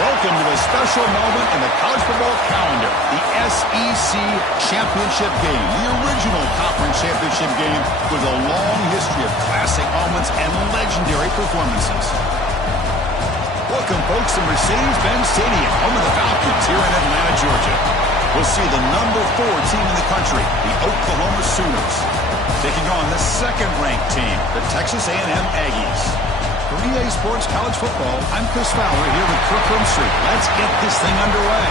Welcome to a special moment in the college football calendar, the SEC Championship Game, the original conference championship game with a long history of classic moments and legendary performances. Welcome, folks, to Mercedes-Benz Stadium, home of the Falcons here in Atlanta, Georgia. We'll see the number 4 team in the country, the Oklahoma Sooners, taking on the second-ranked team, the Texas A&M Aggies. For EA Sports College Football, I'm Chris Fowler here with Kirk Street. Let's get this thing underway.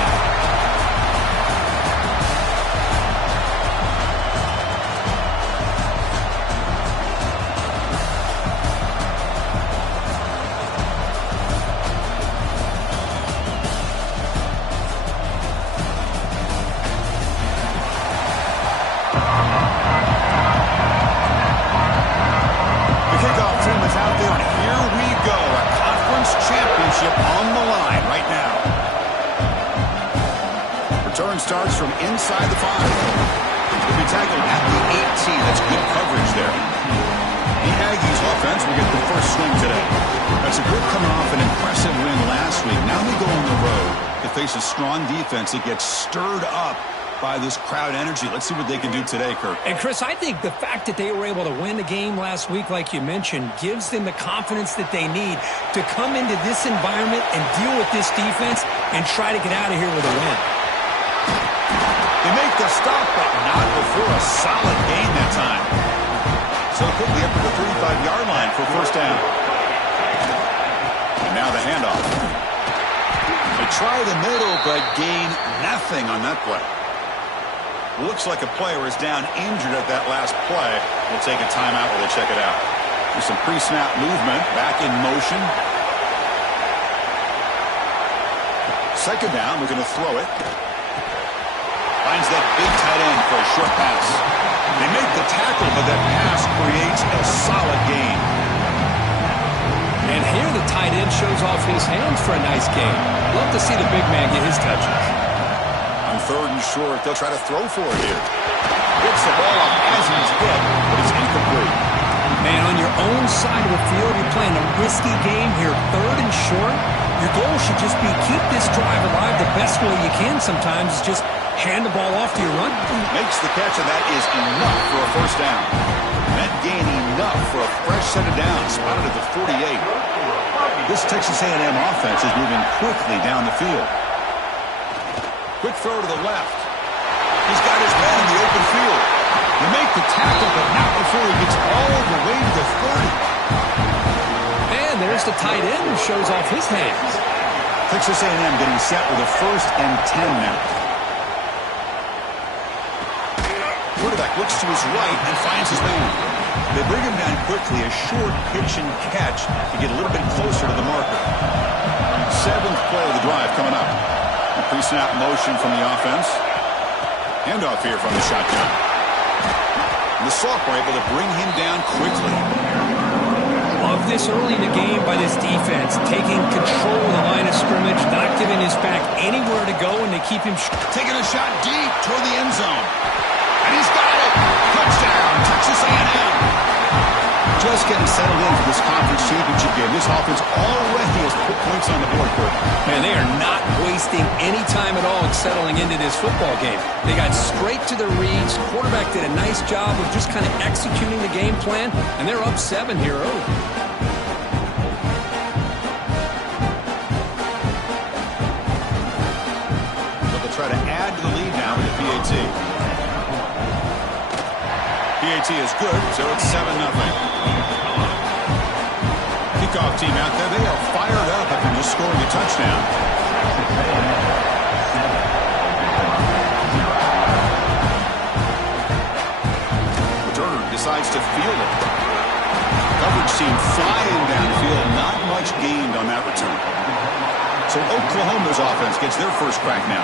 Starts from inside the 5. He'll be tackled at the 18. That's good coverage there. The Aggies offense will get the first swing today. That's a group coming off an impressive win last week. Now they go on the road to face a strong defense that gets stirred up by this crowd energy. Let's see what they can do today, Kirk. And, Chris, I think the fact that they were able to win the game last week, like you mentioned, gives them the confidence that they need to come into this environment and deal with this defense and try to get out of here with a win. They make the stop, but not before a solid gain that time. So quickly up to the 35-yard line for first down. And now the handoff. They try the middle, but gain nothing on that play. Looks like a player is down injured at that last play. We'll take a timeout while they check it out. There's some pre-snap movement, back in motion. Second down, we're going to throw it. Finds that big tight end for a short pass. They make the tackle, but that pass creates a solid gain. And here the tight end shows off his hands for a nice gain. Love to see the big man get his touches. On third and short, they'll try to throw for it here. Gets the ball off as he's hit, but it's incomplete. Man, on your own side of the field, you're playing a risky game here. Third and short, your goal should just be keep this drive alive the best way you can sometimes. Just hand the ball off to your run. Makes the catch, and that is enough for a first down. That gain enough for a fresh set of downs, spotted at the 48. This Texas A&M offense is moving quickly down the field. Quick throw to the left. He's got his man in the open field. They make the tackle, but not before he gets all the way to the 30. And there's the tight end who shows off his hands. Texas A&M getting set with a 1st and 10 now. Quarterback looks to his right and finds his man. They bring him down quickly, a short pitch and catch to get a little bit closer to the marker. 7th play of the drive coming up. A pre-snap motion from the offense. Handoff here from the shotgun. And the Soft were able to bring him down quickly. Love this early in the game by this defense, taking control of the line of scrimmage, not giving his back anywhere to go, and they keep him taking a shot deep toward the end zone. And he's got it. Touchdown, Texas A&M. Just getting settled in for this conference championship game. This offense already has put points on the board, Kurt. Man, they are not wasting any time at all in settling into this football game. They got straight to their reads. Quarterback did a nice job of just kind of executing the game plan, and they're up 7 here early. But they'll try to add to the lead now with the PAT. PAT is good, so it's 7-0. He kickoff team out there, they are fired up after just scoring a touchdown. Returner decides to field it. Coverage team flying downfield, not much gained on that return. So Oklahoma's offense gets their first crack now.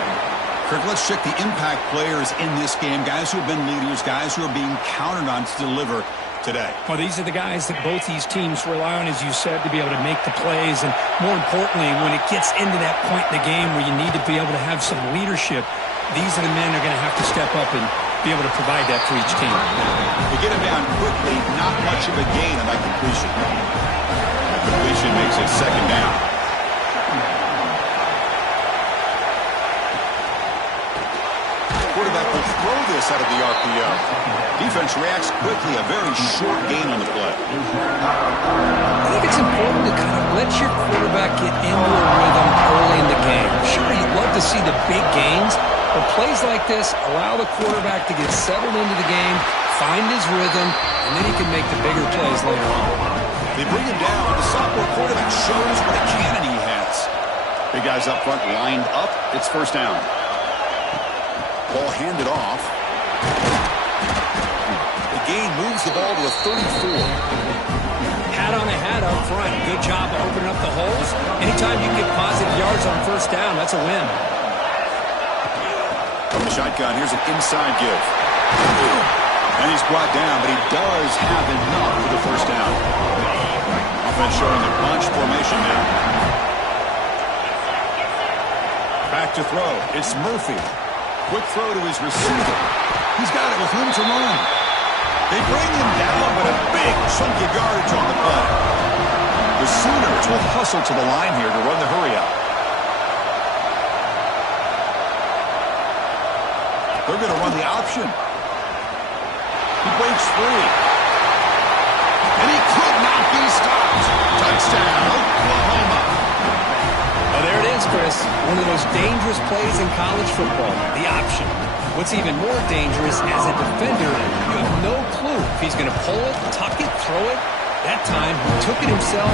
Kirk, let's check the impact players in this game, guys who have been leaders, guys who are being counted on to deliver today. Well, these are the guys that both these teams rely on, as you said, to be able to make the plays. And more importantly, when it gets into that point in the game where you need to be able to have some leadership, these are the men who are going to have to step up and be able to provide that for each team. To get him down quickly, not much of a gain on that completion. That completion makes it second down. Quarterback will throw this out of the RPO. Defense reacts quickly, a very short gain on the play. I think it's important to kind of let your quarterback get into a rhythm early in the game. Sure, you'd love to see the big gains, but plays like this allow the quarterback to get settled into the game, find his rhythm, and then he can make the bigger plays later on. They bring him down. The sophomore quarterback shows what a cannon he has. Big guys up front lined up. It's first down. Ball handed off. The gain moves the ball to a 34. Hat on a hat up front. Good job of opening up the holes. Anytime you get positive yards on first down, that's a win. From the shotgun, here's an inside give. And he's brought down, but he does have enough for the first down. Offense showing the bunch formation now. Back to throw. It's Murphy. Quick throw to his receiver. He's got it with room to run. They bring him down, but a big chunk of yardage on the play. The Sooners will hustle to the line here to run the hurry up. They're going to run the option. He breaks free. And he could not be stopped. Touchdown, Oklahoma. Oh, there it is, Chris. One of the most dangerous plays in college football, the option. What's even more dangerous, as a defender, you have no clue if he's going to pull it, tuck it, throw it. That time, he took it himself,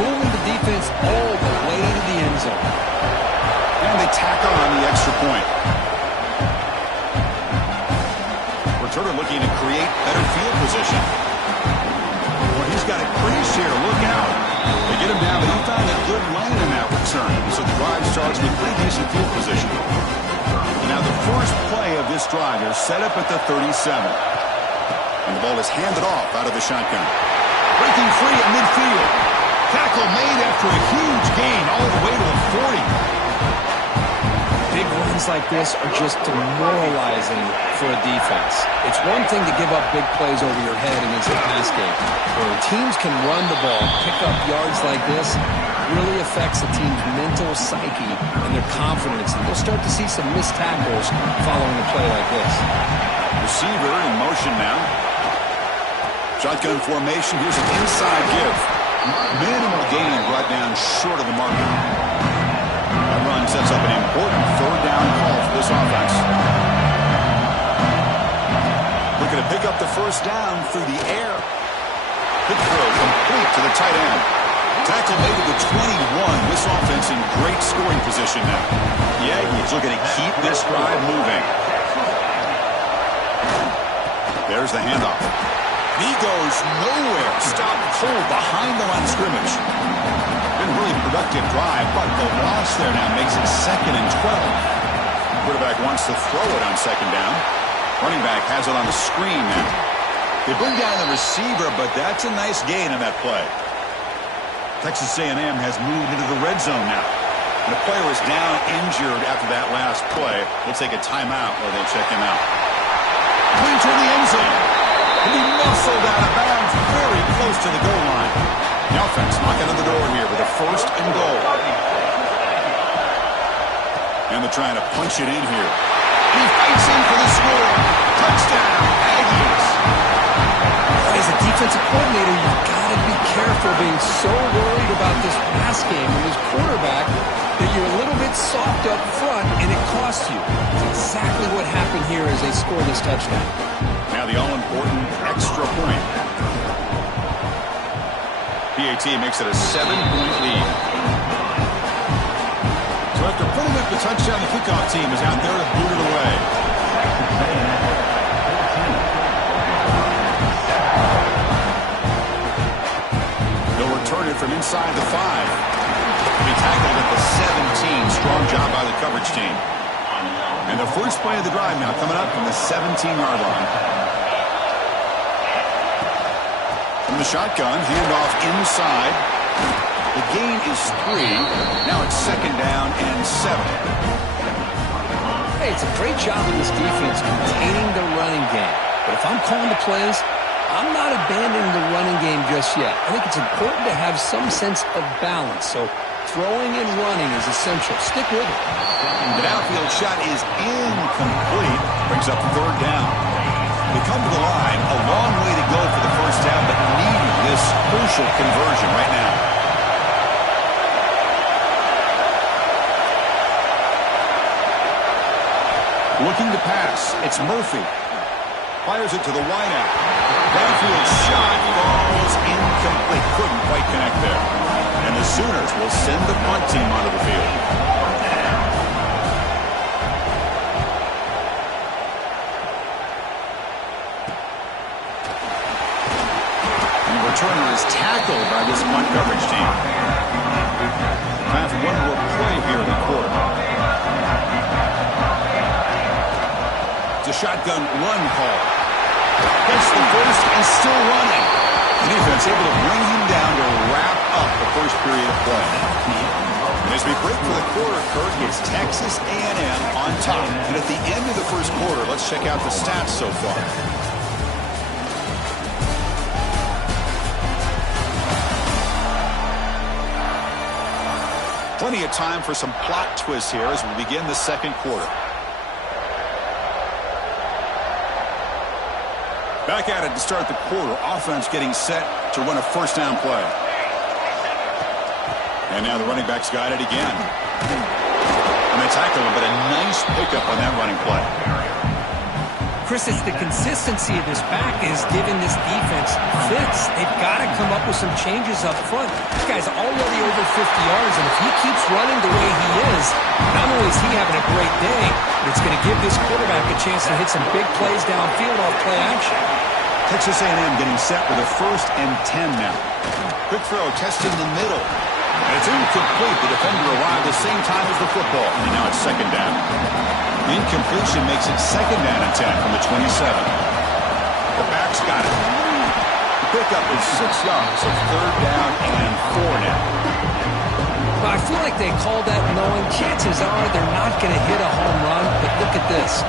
fooling the defense all the way to the end zone. And they tack on the extra point. Returner looking to create better field position. Well, he's got a crease here. Look out. They get him down, but he found a good lane in that return. So the drive starts with pretty decent field position. Now the first play of this drive is set up at the 37. And the ball is handed off out of the shotgun. Breaking free at midfield. Tackle made after a huge gain all the way to the 40. Big runs like this are just demoralizing for a defense. It's one thing to give up big plays over your head against the pass game. Where teams can run the ball, pick up yards like this, really affects the team's mental psyche and their confidence. And you'll start to see some missed tackles following a play like this. Receiver in motion now. Shotgun formation. Here's an inside give. Minimal gain brought down short of the marker. That run sets up an important third down call for this offense. Looking to pick up the first down through the air. Good throw, complete to the tight end. Tackle made at the 21. This offense in great scoring position now. The Aggies looking to keep this drive moving. There's the handoff. He goes nowhere. Stop cold behind the line of scrimmage. Been a really productive drive, but the loss there now makes it 2nd and 12. Quarterback wants to throw it on second down. Running back has it on the screen now. They bring down the receiver, but that's a nice gain on that play. Texas A&M has moved into the red zone now. And the player is down injured after that last play. We'll take a timeout while they check him out. Clean toward the end zone. And he muscled out of bounds very close to the goal line. The offense knocking on the door here with a 1st and goal. And they're trying to punch it in here. And he fights in for the score. Touchdown, Aggies. As a defensive coordinator, you've got to be careful being so worried about this pass game and this quarterback that you're a little bit soft up front and it costs you. It's exactly what happened here as they score this touchdown. Now the all-important extra point. PAT makes it a 7-point lead. So after putting up the touchdown, the kickoff team is out there to boot it away. They'll return it from inside the 5. He'll be tackled at the 17. Strong job by the coverage team. And the first play of the drive now coming up from the 17-yard line. From the shotgun, handoff inside. The gain is 3. Now it's 2nd down and 7. Hey, it's a great job of this defense containing the running game. But if I'm calling the plays, I'm not abandoning the running game just yet. I think it's important to have some sense of balance. So throwing and running is essential. Stick with it. The downfield shot is incomplete. Brings up 3rd down. They come to the line. A long way to go for the first down, but needing this crucial conversion right now. Looking to pass. It's Murphy. Fires it to the wideout. Downfield shot falls incomplete. Couldn't quite connect there. And the Sooners will send the punt team onto the field. And the returner is tackled by this punt coverage team. Time for one more play here in the quarter. It's a shotgun run call. Gets the first and still running. The defense able to bring him down to wrap up the first period of play. And as we break for the quarter, Kurt, it's Texas A&M on top. And at the end of the first quarter, let's check out the stats so far. Plenty of time for some plot twists here as we begin the second quarter. Back at it to start the quarter. Offense getting set to run a first down play. And now the running back's got it again. And they tackle him, but a nice pickup on that running play. Chris, it's the consistency of this back is giving this defense fits. They've got to come up with some changes up front. This guy's already over 50 yards, and if he keeps running the way he is, not only is he having a great day, but it's going to give this quarterback a chance to hit some big plays downfield off play action. Texas A&M getting set with a 1st and 10 now. Quick throw, testing the middle. And it's incomplete. The defender arrived the same time as the football. And now it's 2nd down. The incompletion makes it 2nd down and 10 from the 27. The back's got it. The pickup is 6 yards. So 3rd down and 4 now. Well, I feel like they called that knowing chances are they're not going to hit a home run. But look at this.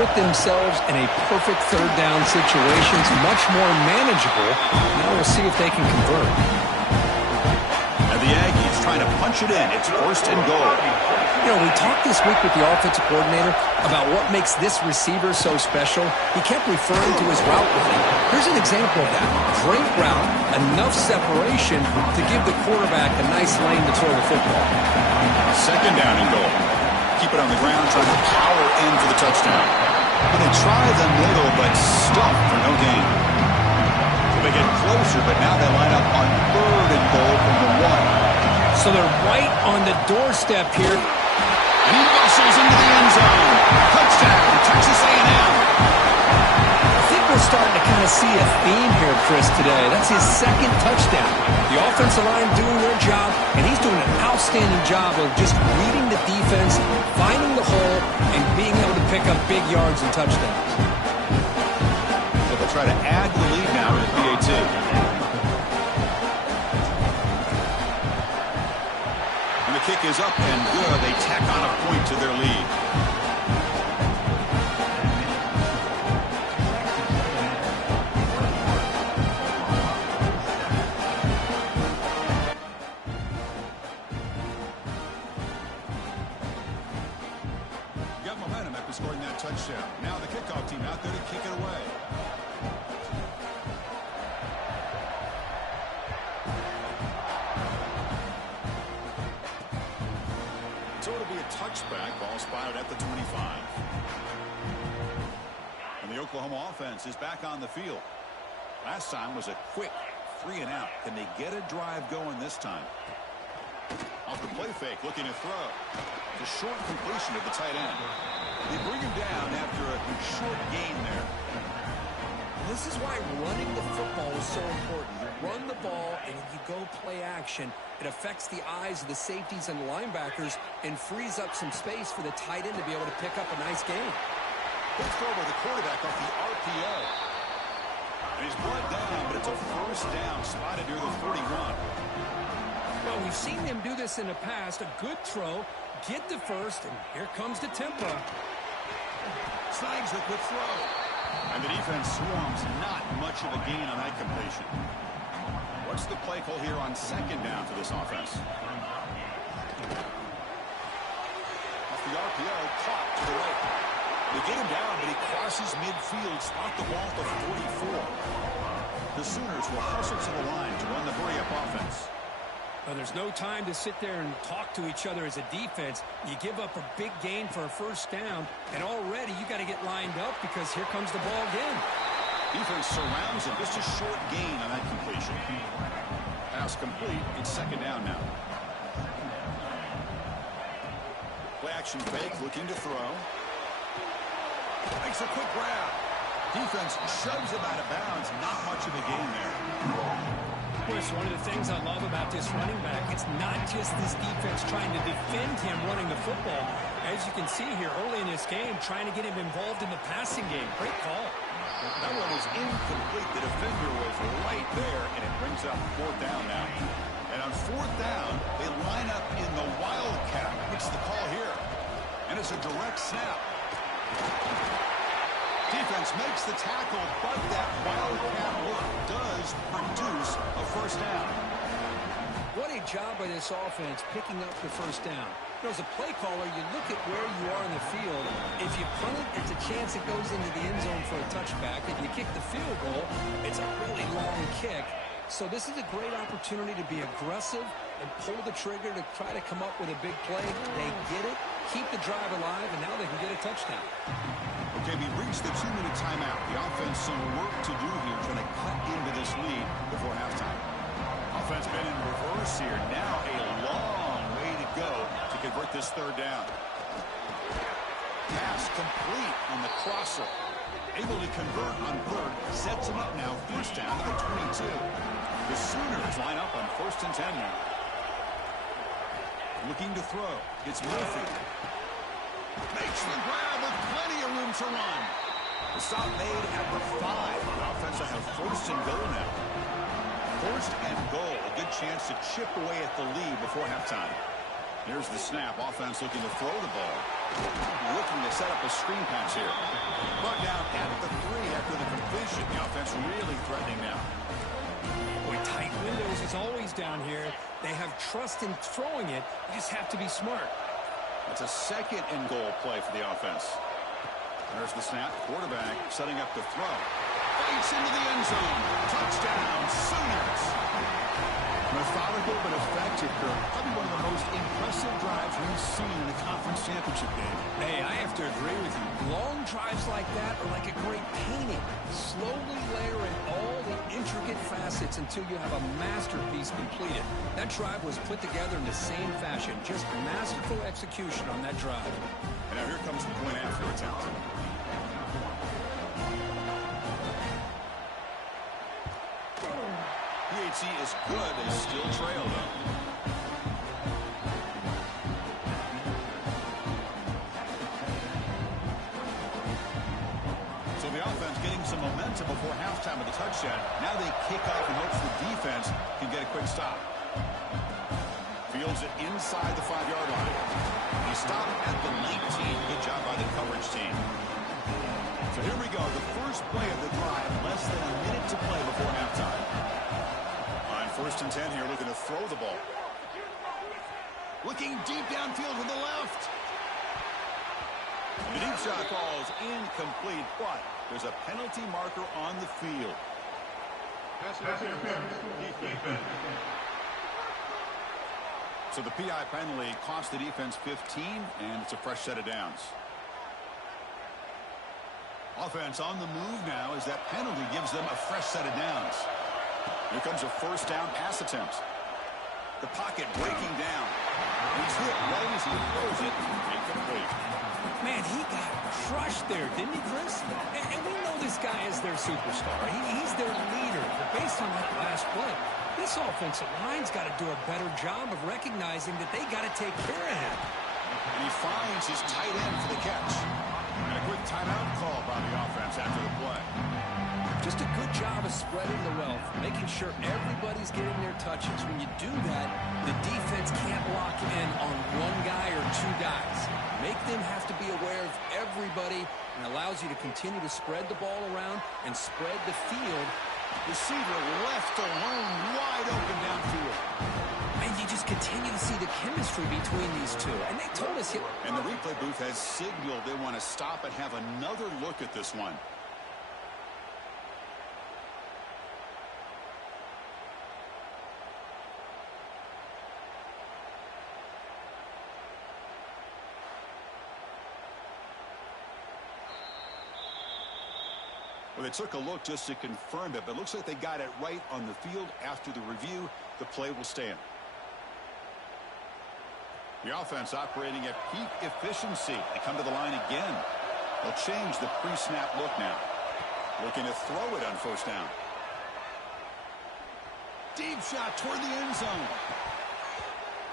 Put themselves in a perfect 3rd down situation. It's much more manageable. Now we'll see if they can convert. And the Aggies trying to punch it in. It's 1st and goal. You know, we talked this week with the offensive coordinator about what makes this receiver so special. He kept referring to his route running. Here's an example of that. Great route, enough separation to give the quarterback a nice lane to throw the football. 2nd down and goal. Keep it on the ground, trying to power in for the touchdown. But they try the middle, but stuff for no gain. So they get closer, but now they line up on 3rd and goal from the 1. So they're right on the doorstep here. And he muscles into the end zone. Touchdown, Texas A&M. I think we're starting to kind of see a theme here, Chris, today. That's his 2nd touchdown. The offensive line doing their job, and he's doing an outstanding job of just reading the defense, finding the hole, and being able to pick up big yards and touchdowns. So they'll try to add the lead now to the PAT. And the kick is up and good. They tack on a point to their lead. Got momentum after scoring that touchdown. Now the kickoff team out there to kick it away. So it'll be a touchback. Ball spotted at the 25. And the Oklahoma offense is back on the field. Last time was a quick 3 and out. Can they get a drive going this time? Off the play fake, looking to throw. It's a short completion to the tight end. They bring him down after a short gain there. This is why running the football is so important. You run the ball and you go play action. It affects the eyes of the safeties and the linebackers and frees up some space for the tight end to be able to pick up a nice gain. Good throw by the quarterback off the RPO. And he's brought down, but it's a first down spotted near the 41. Well, we've seen them do this in the past. A good throw, get the first, and here comes the tempo. Snags the quick throw. And the defense swarms, not much of a gain on that completion. What's the play call here on second down for this offense? Off the RPO, caught to the right. They get him down, but he crosses midfield, spot the ball at the 44. The Sooners will hustle to the line to run the hurry-up offense. Well, there's no time to sit there and talk to each other as a defense. You give up a big gain for a first down, and already you got to get lined up because here comes the ball again. Defense surrounds him. Just a short gain on that completion. Pass complete. It's second down now. Play action fake, looking to throw. Makes a quick grab. Defense shoves him out of bounds. Not much of a gain there. It's one of the things I love about this running back. It's not just this defense trying to defend him running the football. As you can see here early in this game, trying to get him involved in the passing game. Great call. That one is incomplete. The defender was right there, and it brings up fourth down now. And on fourth down, they line up in the wildcat. What's the call here? And it's a direct snap. Defense makes the tackle, but that wildcat look does produce a first down. What a job by this offense picking up the first down. As a play caller, you look at where you are in the field. If you punt it, it's a chance it goes into the end zone for a touchback. If you kick the field goal, it's a really long kick. So this is a great opportunity to be aggressive and pull the trigger to try to come up with a big play. They get it, keep the drive alive, and now they can get a touchdown. Okay, we reached the 2-minute timeout. The offense some work to do here, trying to cut into this lead before halftime. Offense been in reverse here. Now a long way to go to convert this third down. Pass complete on the crosser. Able to convert on third. Sets him up now. First down to the 22. The Sooners line up on 1st and 10 now. Looking to throw. It's Murphy. Makes the grab with plenty of room to run. The stop made at the 5. The offense will have 1st and goal now. 1st and goal. A good chance to chip away at the lead before halftime. Here's the snap. Offense looking to throw the ball. Looking to set up a screen pass here. Brought down at the 3 after the completion. The offense really threatening now. Boy, tight windows is always down here. They have trust in throwing it. You just have to be smart. It's a 2nd and goal play for the offense. There's the snap. Quarterback setting up the throw. Fights into the end zone. Touchdown, Sooners. Methodical but effective, Kirk. Probably one of the most impressive drives we've seen in a conference championship game. Hey, I have to agree with you. Long drives like that are like a great painting. Slowly layering all the intricate facets until you have a masterpiece completed. That drive was put together in the same fashion. Just masterful execution on that drive. And now here comes the point after attempt. PAT is good, but still trail, though. So the offense getting some momentum before halftime with the touchdown. Now they kick off in hopes the defense can get a quick stop. Fields it inside the 5-yard line. He stopped at the 19. Good job by the coverage team. So here we go. The first play of the drive. Less than a minute to play before halftime. On 1st and 10 here, looking to throw the ball. Looking deep downfield to the left. The deep shot falls incomplete, but there's a penalty marker on the field. So the PI penalty cost the defense 15, and it's a fresh set of downs. Offense on the move now as that penalty gives them a fresh set of downs. Here comes a first down pass attempt. The pocket breaking down. He's hit right as he throws it. Incomplete. Man, he got crushed there, didn't he, Chris? And we know this guy is their superstar. He's their leader. But based on that last play, this offensive line's got to do a better job of recognizing that they got to take care of him. And he finds his tight end for the catch. And a quick timeout call by the offense after the play. Just a good job of spreading the wealth, making sure everybody's getting their touches. When you do that, the defense can't lock in on one guy or two guys. Make them have to be aware of everybody and allows you to continue to spread the ball around and spread the field. Receiver left alone, wide open downfield. And you just continue to see the chemistry between these two. And they told us... And the replay booth has signaled they want to stop and have another look at this one. Well, they took a look just to confirm it, but it looks like they got it right on the field. After the review, the play will stand. The offense operating at peak efficiency. They come to the line again. They'll change the pre-snap look now. Looking to throw it on first down. Deep shot toward the end zone.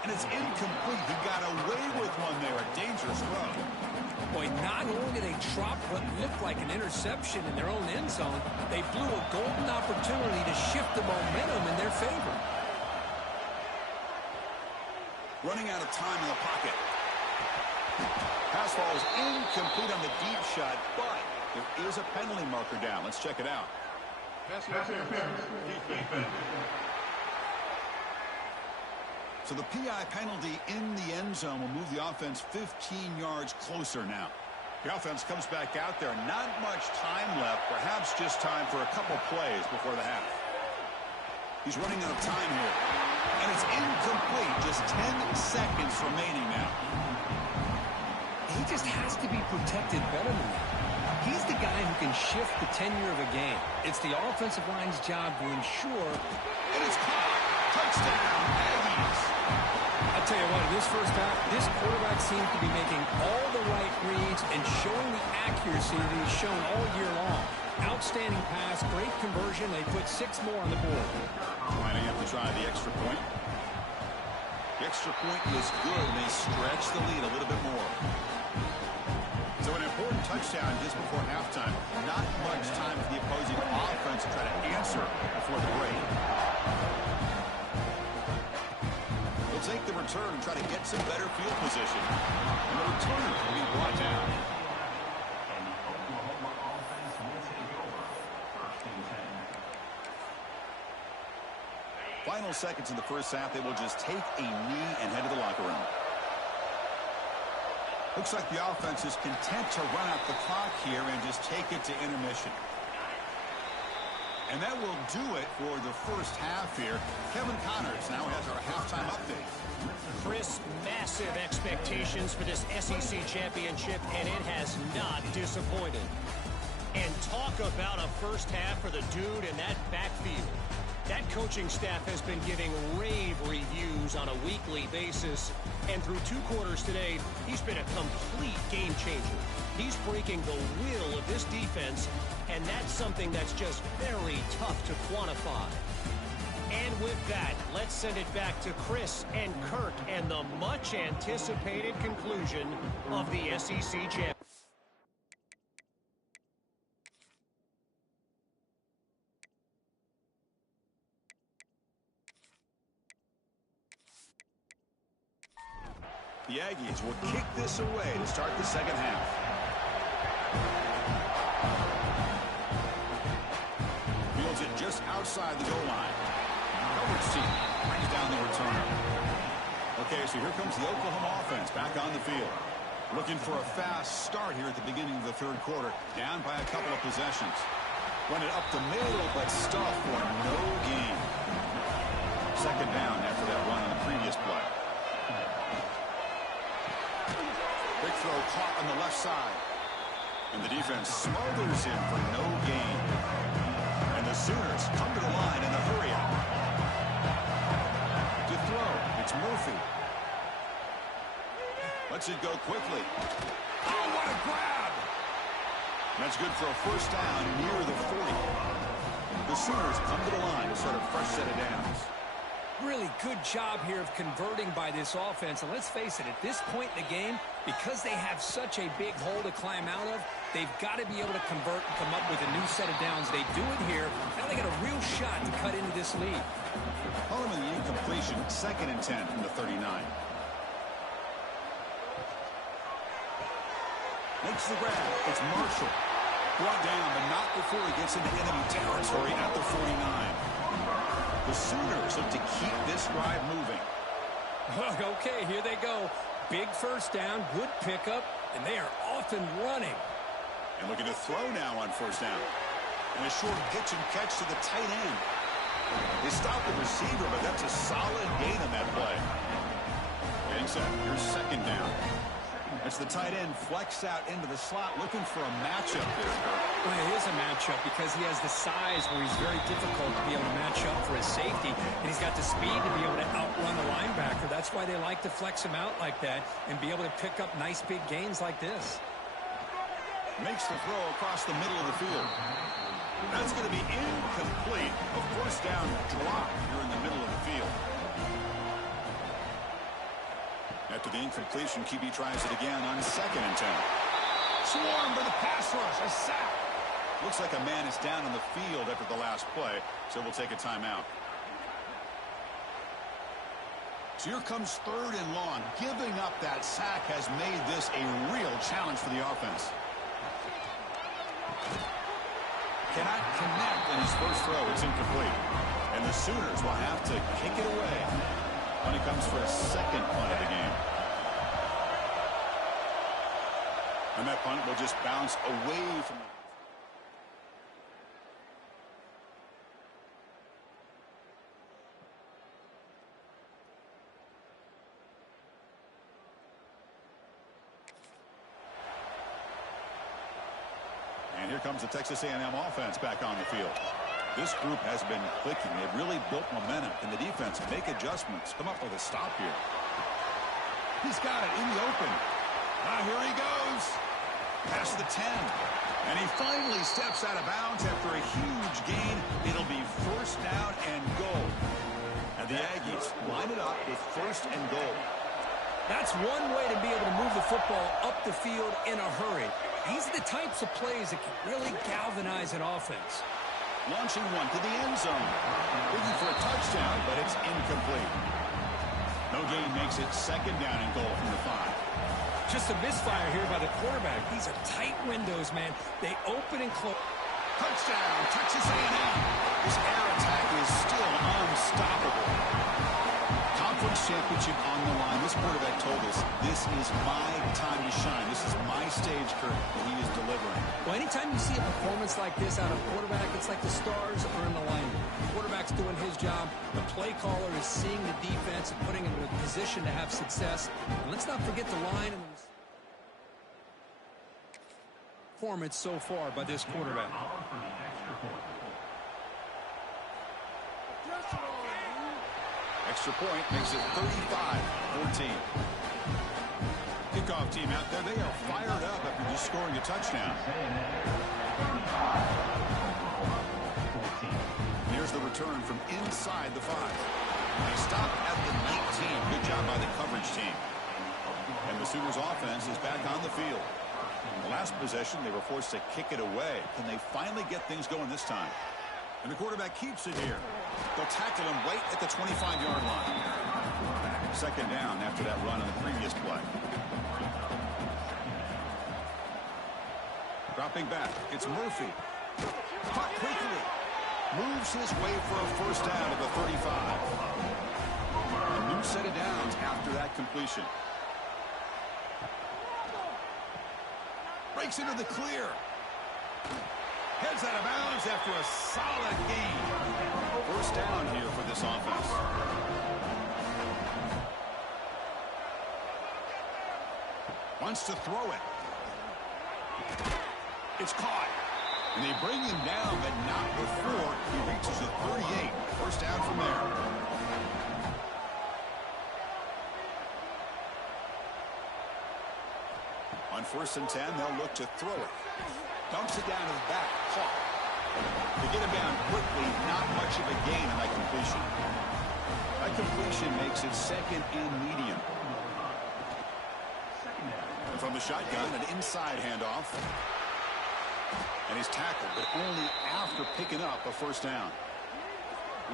And it's incomplete. He got away with one there. A dangerous throw. Boy, not only did they drop what looked like an interception in their own end zone, they blew a golden opportunity to shift the momentum in their favor. Running out of time in the pocket. Pass ball is incomplete on the deep shot, but there is a penalty marker down. Let's check it out. So the PI penalty in the end zone will move the offense 15 yards closer now. The offense comes back out there. Not much time left. Perhaps just time for a couple plays before the half. He's running out of time here. And it's incomplete. Just 10 seconds remaining now. He just has to be protected better than that. He's the guy who can shift the tenure of a game. It's the offensive line's job to ensure. And it's caught. Touchdown, Aggies. I'll tell you what, in this first half, this quarterback seems to be making all the right reads and showing the accuracy that he's shown all year long. Outstanding pass, great conversion. They put 6 more on the board. Lining up to try the extra point. The extra point is good, and they stretch the lead a little bit more. So an important touchdown just before halftime. Not much time for the opposing offense to try to answer before the break. They'll take the return and try to get some better field position. And the returner will be brought down. Final seconds in the first half, they will just take a knee and head to the locker room. Looks like the offense is content to run out the clock here and just take it to intermission. And that will do it for the first half here. Kevin Connors now has our halftime update. Chris, massive expectations for this SEC championship, and it has not disappointed. And talk about a first half for the dude in that backfield. That coaching staff has been giving rave reviews on a weekly basis. And through 2 quarters today, he's been a complete game changer. He's breaking the will of this defense, and that's something that's just very tough to quantify. And with that, let's send it back to Chris and Kirk and the much-anticipated conclusion of the SEC championship. The Aggies will kick this away to start the second half. Fields it just outside the goal line. Coverage team brings down the returner. Okay, so here comes the Oklahoma offense back on the field. Looking for a fast start here at the beginning of the third quarter. Down by a couple of possessions. Run it up the middle, but stuff for no gain. Second down after that run on the previous play. Big throw caught on the left side. And the defense smothers him for no gain. And the Sooners come to the line in a hurry-up. Lets it go quickly. Oh, what a grab! That's good for a first down near the 40. The Sooners come to the line to start a fresh set of downs. Really good job here of converting by this offense. And let's face it, at this point in the game, because they have such a big hole to climb out of, they've got to be able to convert and come up with a new set of downs. They do it here. Now they got a real shot to cut into this lead. Following the incompletion, 2nd and 10 from the 39. Makes the grab. It's Marshall. Brought down, but not before he gets into enemy territory at the 49. The Sooners look to keep this drive moving. Okay, here they go. Big first down, good pickup, and they are off and running. And looking to throw now on first down. And a short pitch and catch to the tight end. They stop the receiver, but that's a solid gain on that play. Getting set, here's 2nd down. It's the tight end flexed out into the slot, looking for a matchup there. Well, it is a matchup because he has the size where he's very difficult to be able to match up for his safety, and he's got the speed to be able to outrun the linebacker. That's why they like to flex him out like that and be able to pick up nice big gains like this. Makes the throw across the middle of the field. That's going to be incomplete. A first down drop here in the middle of the field. After the incompletion, QB tries it again on 2nd and 10. Swarm for the pass rush, a sack. Looks like a man is down on the field after the last play, so we'll take a timeout. So here comes 3rd and long. Giving up that sack has made this a real challenge for the offense. Cannot connect in his first throw. It's incomplete. And the Sooners will have to kick it away when it comes for a 2nd punt of the game. And that punt will just bounce away from the... And here comes the Texas A&M offense back on the field. This group has been clicking. They've really built momentum. Can the defense make adjustments? Come up with a stop here. He's got it in the open. Here he goes. Past the 10. And he finally steps out of bounds after a huge gain. It'll be first down and goal. And the Aggies line it up with 1st and goal. That's one way to be able to move the football up the field in a hurry. These are the types of plays that can really galvanize an offense. Launching one to the end zone. Looking for a touchdown, but it's incomplete. No gain makes it 2nd down and goal from the 5. Just a misfire here by the quarterback. These are tight windows, man. They open and close. Touchdown, Texas A&M. This air attack is still unstoppable. Conference championship on the line. This quarterback told us, this is my time to shine. This is my stage curtain that he is delivering. Well, anytime you see a performance like this out of a quarterback, it's like the stars are in alignment. The quarterback's doing his job. The play caller is seeing the defense and putting him in a position to have success. And let's not forget the line and the performance so far by this quarterback. Extra point makes it 35-14. Kickoff team out there. They are fired up after just scoring a touchdown. Here's the return from inside the 5. They stop at the 19. Good job by the coverage team. And the Sooners offense is back on the field. In the last possession, they were forced to kick it away. Can they finally get things going this time? And the quarterback keeps it here. They'll tackle him right at the 25-yard line. 2nd down after that run on the previous play. Dropping back, it's Murphy. Caught quickly. Moves his way for a first down at the 35. A new set of downs after that completion. Breaks into the clear. Heads out of bounds after a solid gain. First down here for this offense. Wants to throw it. It's caught. And they bring him down, but not before he reaches the 38. First down from there. On 1st and 10, they'll look to throw it. Dumps it down to the back. Caught. To get him down quickly, not much of a gain on that completion. That completion makes it 2nd and medium. And from the shotgun, an inside handoff. And he's tackled, but only after picking up a 1st down.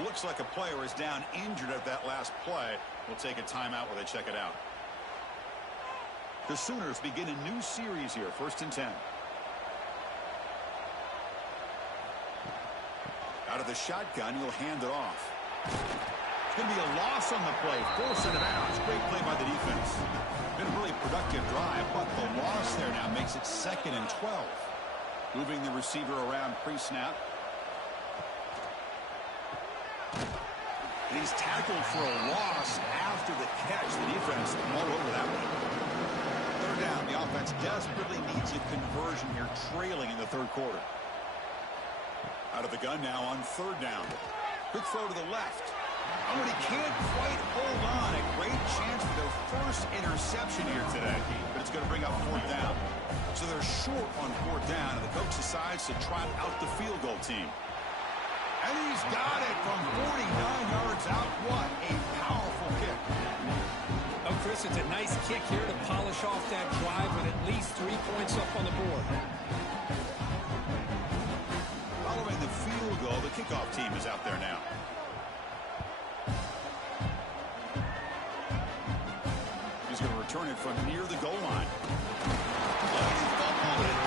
Looks like a player is down injured at that last play. We'll take a timeout while they check it out. The Sooners begin a new series here, 1st and 10. Out of the shotgun, he'll hand it off. It's going to be a loss on the play. Forcing it out. It's a great play by the defense. Been a really productive drive, but the loss there now makes it 2nd and 12. Moving the receiver around pre-snap. And he's tackled for a loss after the catch. The defense all over that one. 3rd down. The offense desperately needs a conversion here, trailing in the 3rd quarter. Out of the gun now on 3rd down. Quick throw to the left. Oh, and he can't quite hold on. A great chance for their first interception here today. But it's going to bring up 4th down. So they're short on 4th down, and the coach decides to trot out the field goal team. And he's got it from 49 yards out. What a powerful kick. Oh, Chris, it's a nice kick here to polish off that drive with at least 3 points up on the board. Following the field goal, the kickoff team is out there now. He's going to return it from near the goal line. He fumbled it.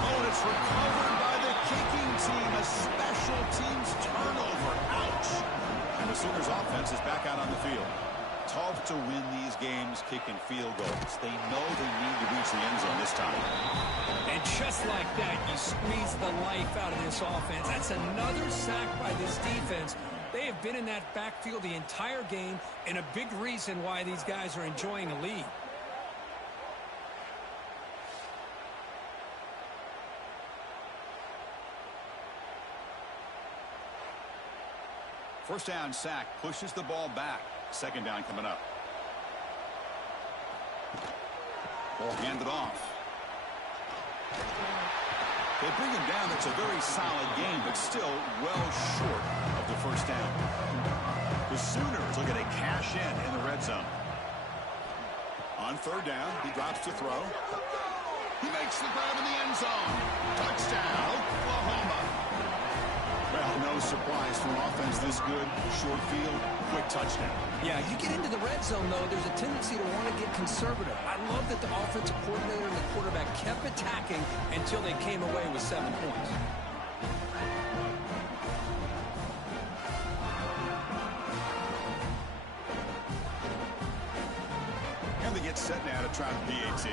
Oh, and it's recovered by the kicking team. A special teams turnover. Ouch. And the Sooners offense is back out on the field. Tough to win these games kicking field goals. They know they need to reach the end zone this time. And just like that, you squeeze the life out of this offense. That's another sack by this defense. They have been in that backfield the entire game, and a big reason why these guys are enjoying a lead. First down sack pushes the ball back. 2nd down coming up. Ball handed off. They bring him down. That's a very solid game, but still well short of the 1st down. The Sooners looking to cash in the red zone. On 3rd down, he drops to throw. He makes the grab in the end zone. Touchdown, Oklahoma. Well, no surprise from offense this good. Short field, quick touchdown. Yeah, you get into the red zone, though, there's a tendency to want to get conservative. I love that the offensive coordinator and the quarterback kept attacking until they came away with 7 points. And they get set now to try the PAT.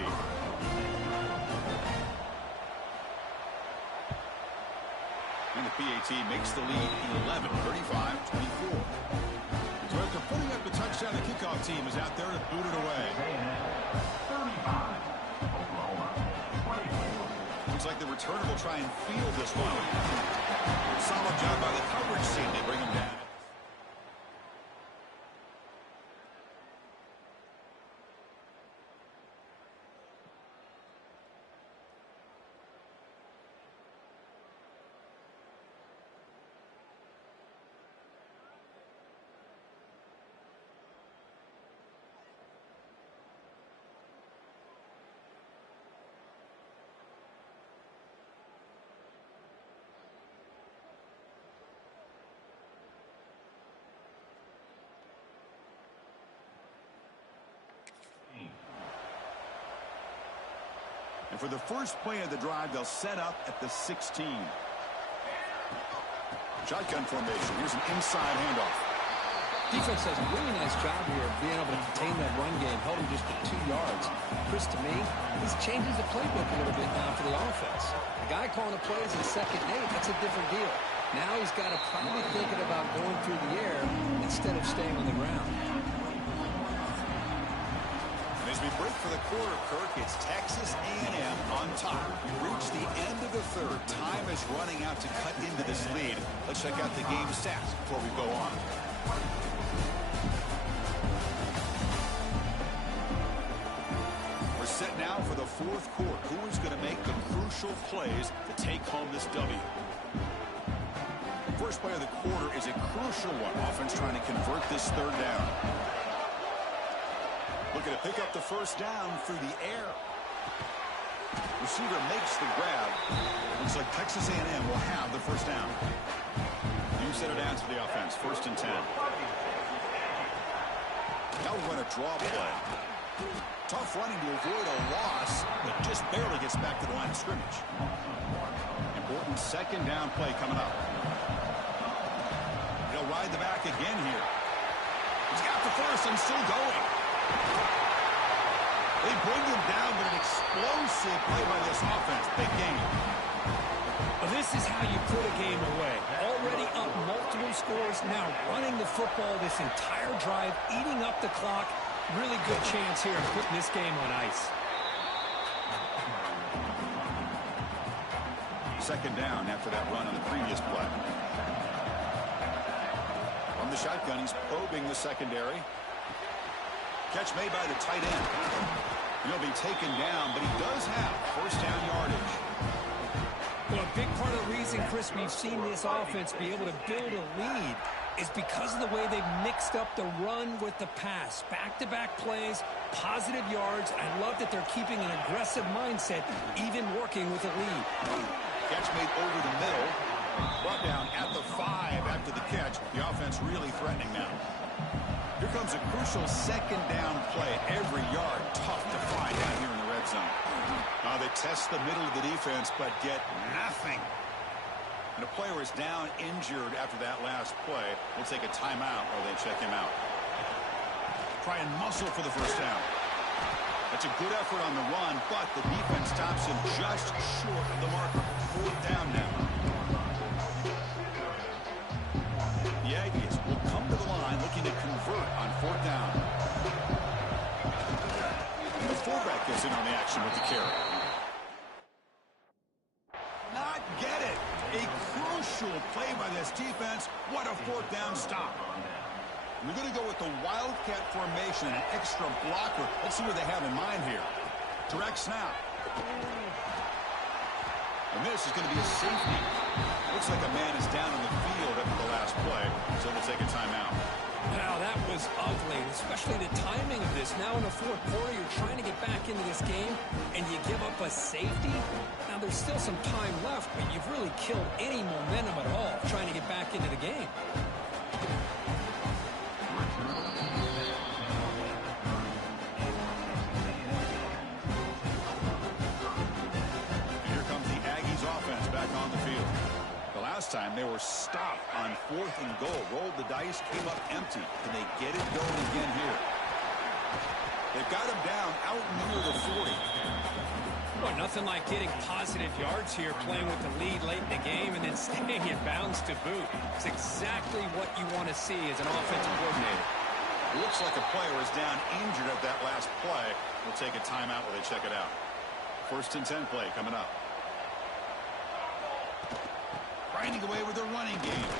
And the PAT makes the lead 11, 35-24. So after putting up the touchdown, the kickoff team is out there to boot it away. 35, Oklahoma. Looks like the returner will try and field this one. Solid job by the coverage team. They bring him down. And for the first play of the drive, they'll set up at the 16. Shotgun formation. Here's an inside handoff. Defense does a really nice job here of being able to contain that run game, held him just to 2 yards. Chris, to me, this changes the playbook a little bit now for the offense. The guy calling the plays in 2nd and 8, that's a different deal. Now he's got to probably thinking about going through the air instead of staying on the ground. As we break for the quarter, Kirk, it's Texas A&M on top. We reach the end of the 3rd. Time is running out to cut into this lead. Let's check out the game stats before we go on. Set now for the fourth quarter. Who is going to make the crucial plays to take home this W? First play of the quarter is a crucial one. Offense trying to convert this third down. Looking to pick up the first down through the air. Receiver makes the grab. Looks like Texas A&M will have the first down. You set it down to the offense. 1st and 10. Now we'll run a draw play. Tough running to avoid a loss, but just barely gets back to the line of scrimmage. Important 2nd down play coming up. He'll ride the back again here. He's got the first and still going. They bring him down, but an explosive play by this offense. Big game. This is how you put a game away. Already up multiple scores, now running the football this entire drive, eating up the clock. Really good chance here of putting this game on ice. 2nd down after that run on the previous play. From the shotgun, he's probing the secondary. Catch made by the tight end. He'll be taken down, but he does have 1st down yardage. Well, a big part of the reason, Chris, we've seen this offense be able to build a lead is because of the way they've mixed up the run with the pass. Back-to-back plays, positive yards. I love that they're keeping an aggressive mindset, even working with a lead. Catch made over the middle. Brought down at the 5 after the catch. The offense really threatening now. Here comes a crucial 2nd down play. Every yard tough to find out here in the red zone. They test the middle of the defense, but get nothing. And a player is down injured after that last play. We'll take a timeout while they check him out. Try and muscle for the first down. That's a good effort on the run, but the defense stops him just short of the marker. 4th down now. The Aggies will come to the line looking to convert on 4th down. And the fullback gets in on the action with the carry. Not get it. A crucial play by this defense. What a 4th down stop. We're going to go with the Wildcat formation, an extra blocker. Let's see what they have in mind here. Direct snap. And this is going to be a safety. Looks like a man is down on the field after the last play, so we'll take a timeout. Wow, that was ugly, especially the timing of this. Now in the 4th quarter, you're trying to get back into this game, and you give up a safety. Now there's still some time left, but you've really killed any momentum at all trying to get back into the game. Here comes the Aggies offense back on the field. The last time they were stopped on 4th and goal. Rolled the dice, came up empty. Can they get it going again here? They've got him down out near the 40. Well, nothing like getting positive yards here, playing with the lead late in the game, and then staying in bounds to boot. It's exactly what you want to see as an offensive coordinator. It looks like a player is down injured at that last play. We'll take a timeout while they check it out. 1st and 10 play coming up. Grinding away with their running game.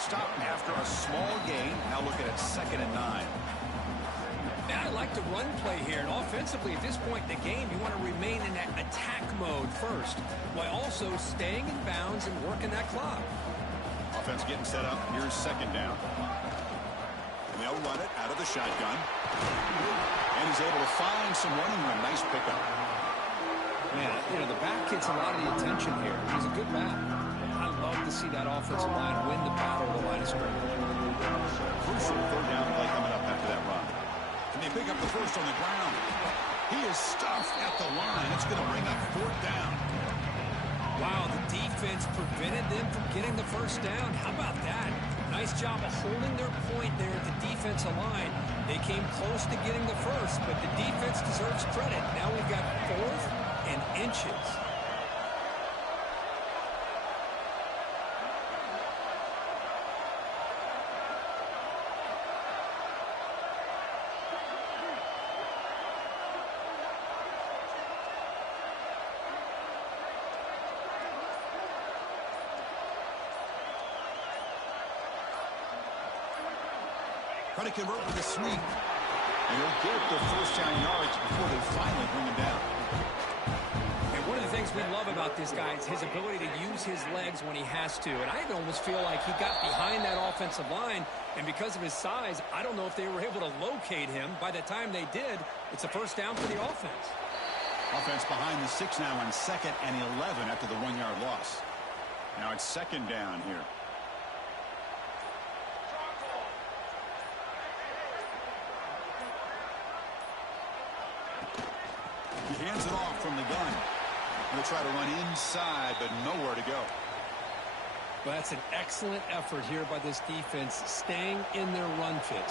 Stop after a small gain. Now looking at 2nd and 9. Now, I like the run play here, and offensively at this point in the game, you want to remain in that attack mode first, while also staying in bounds and working that clock. Offense getting set up. Here's 2nd down. And they'll run it out of the shotgun. And he's able to find some running room. Nice pickup. Man, you know, the back gets a lot of the attention here. He's a good back. I love to see that offensive line win the battle of the line of scrimmage. Crucial 3rd down play coming up after that run. Can they pick up the first on the ground? He is stuffed at the line. It's going to bring up 4th down. Wow, the defense prevented them from getting the first down. How about that? Nice job of holding their point there at the defensive line. They came close to getting the first, but the defense deserves credit. Now we've got 4th and inches. Trying to convert with a sweep. And he'll get the first down yards before they finally bring him down. And one of the things we love about this guy is his ability to use his legs when he has to. And I almost feel like he got behind that offensive line, and because of his size, I don't know if they were able to locate him. By the time they did, it's a first down for the offense. Offense behind the 6 now on 2nd and 11 after the 1-yard loss. Now it's 2nd down here. He hands it off from the gun. Going to try to run inside, but nowhere to go. Well, that's an excellent effort here by this defense, staying in their run fit,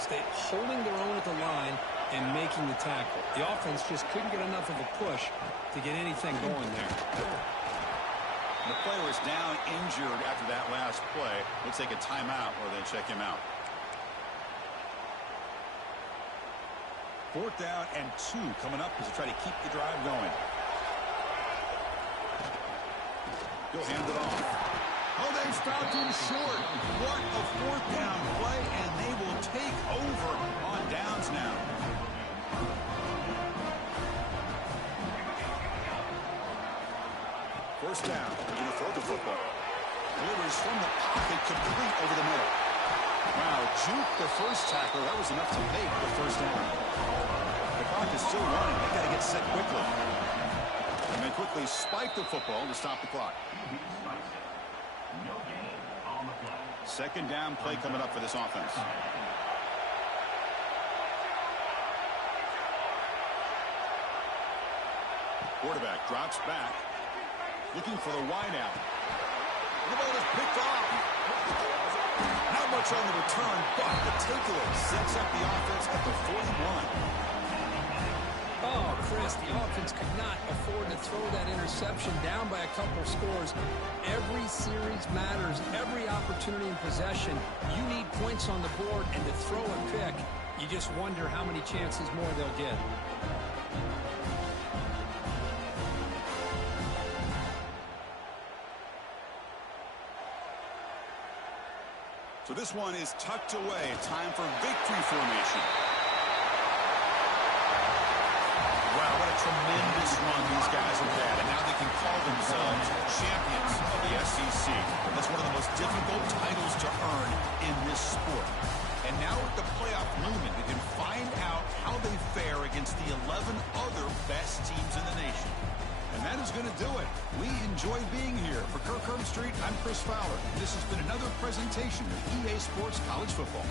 holding their own at the line and making the tackle. The offense just couldn't get enough of a push to get anything going there. The player is down injured after that last play. Looks like a timeout or they check him out. 4th down and 2 coming up as they try to keep the drive going. He'll hand it off. Oh, they stopped him short. What a 4th down play, and they will take over on downs now. First down. Going to throw the football. Delivers from the pocket, complete over the middle. Wow, juke the first tackler. That was enough to make the first down. The clock is still running. They got to get set quickly. And they quickly spike the football to stop the clock. 2nd down play coming up for this offense. Quarterback drops back, looking for the wideout. The ball is picked off. Not much on the return, but the takeaway sets up the offense at the 41. Oh, Chris, the offense could not afford to throw that interception down by a couple scores. Every series matters. Every opportunity in possession. You need points on the board, and to throw a pick, you just wonder how many chances more they'll get. So this one is tucked away. Time for victory formation. Wow, what a tremendous run these guys have had, and now they can call themselves champions of the SEC. That's one of the most difficult titles to earn in this sport. And now with the playoff looming, we can find out how they fare against the 11 other best teams in the nation. And that is going to do it. We enjoy being here. For Kirk Herbstreit, I'm Chris Fowler. This has been another presentation of EA Sports College Football.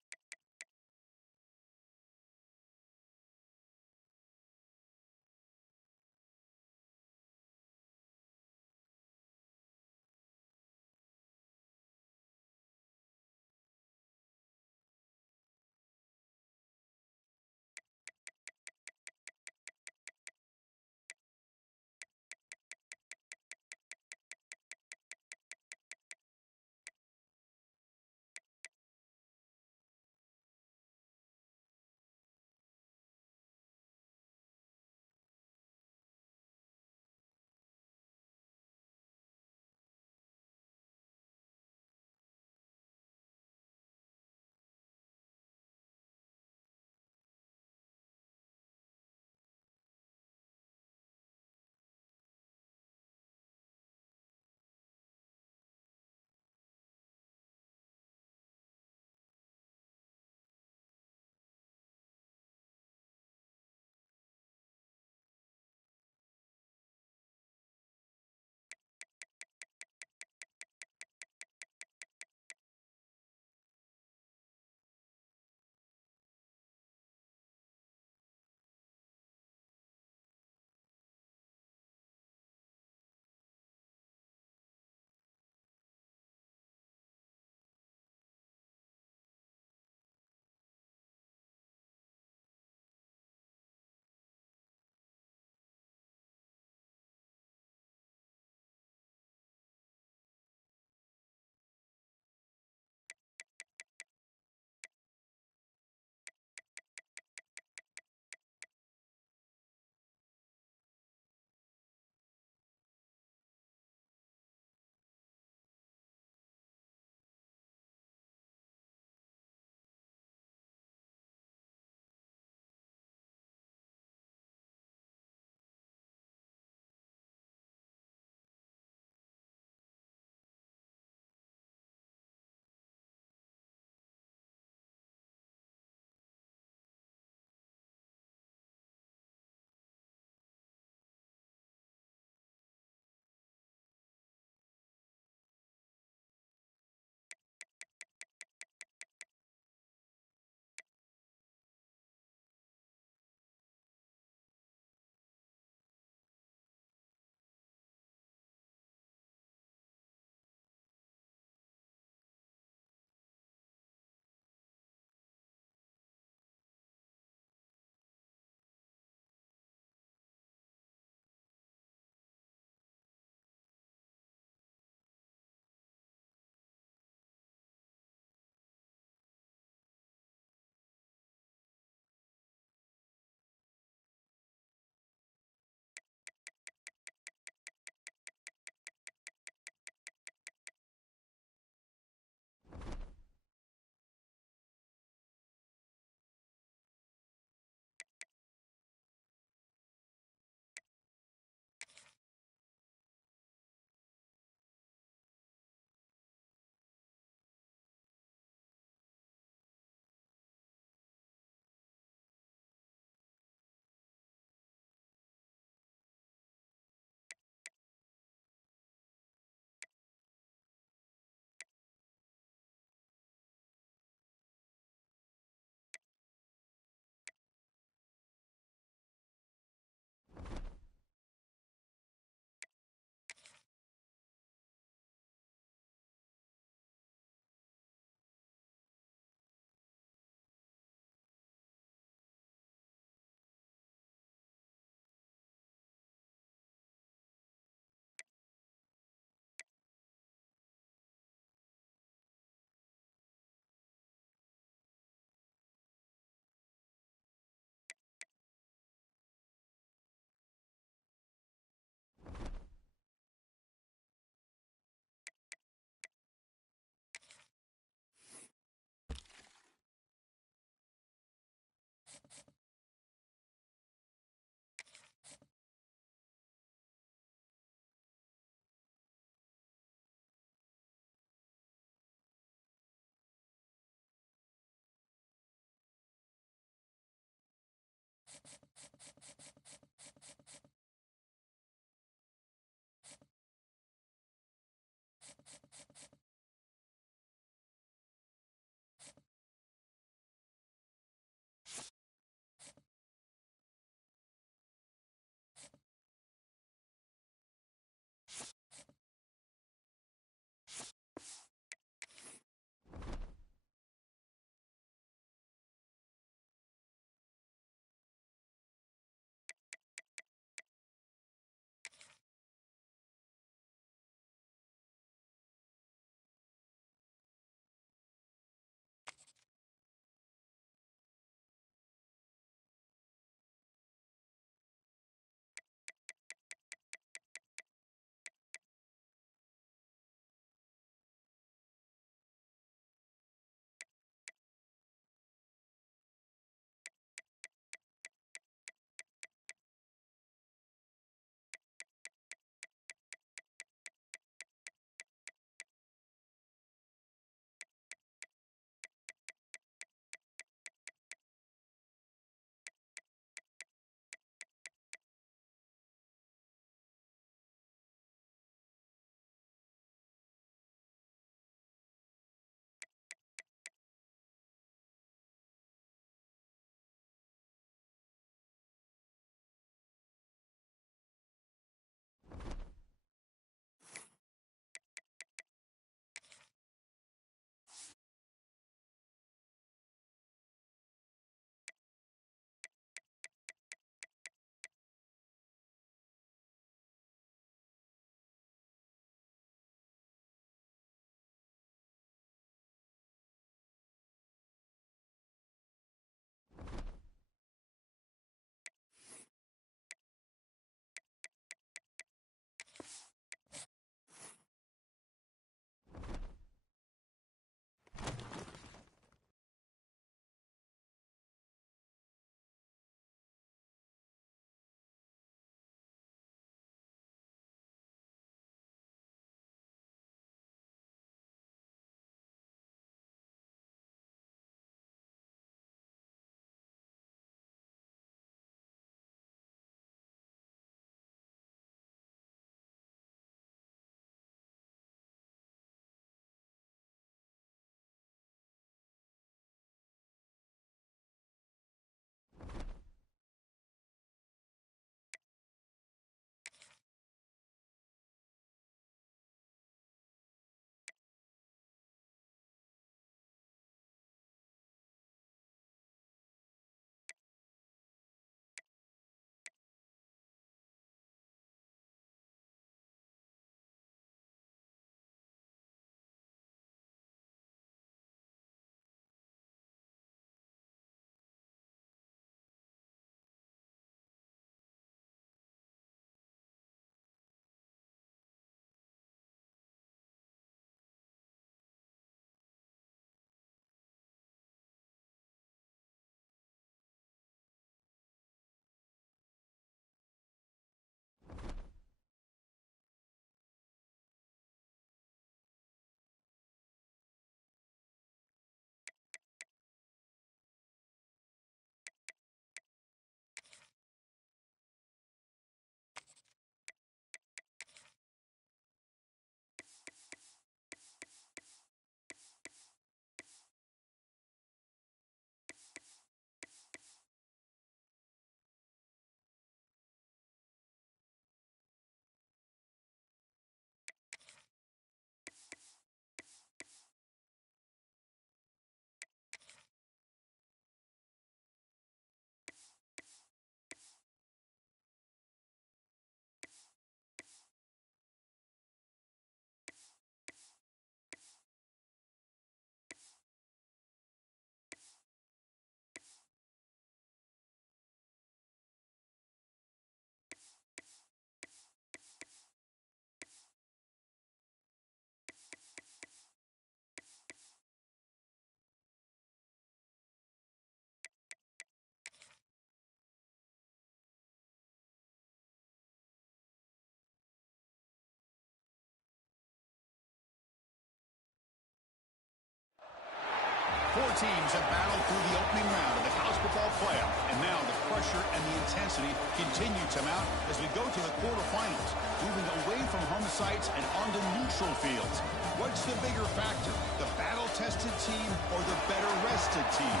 Four teams have battled through the opening round of the college football playoff, and now the pressure and the intensity continue to mount as we go to the quarterfinals, moving away from home sites and onto neutral fields. What's the bigger factor, the battle-tested team or the better-rested team?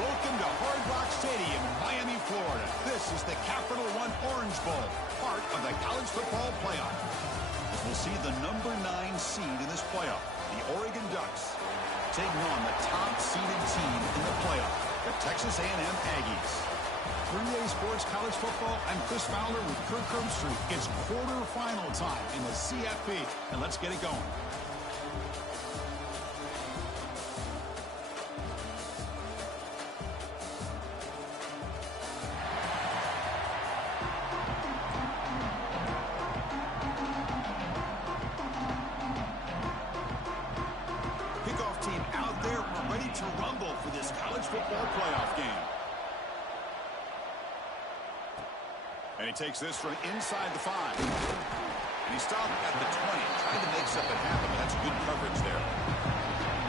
Welcome to Hard Rock Stadium in Miami, Florida. This is the Capital One Orange Bowl, part of the college football playoff. We'll see the number 9 seed in this playoff, the Oregon Ducks, taking on the top-seeded team in the playoff, the Texas A&M Aggies. 3A Sports College Football, I'm Chris Fowler with Kirk Herbstreit. It's quarterfinal time in the CFP, and let's get it going. And he takes this from inside the 5. And he stopped at the 20, trying to make something happen, but that's good coverage there.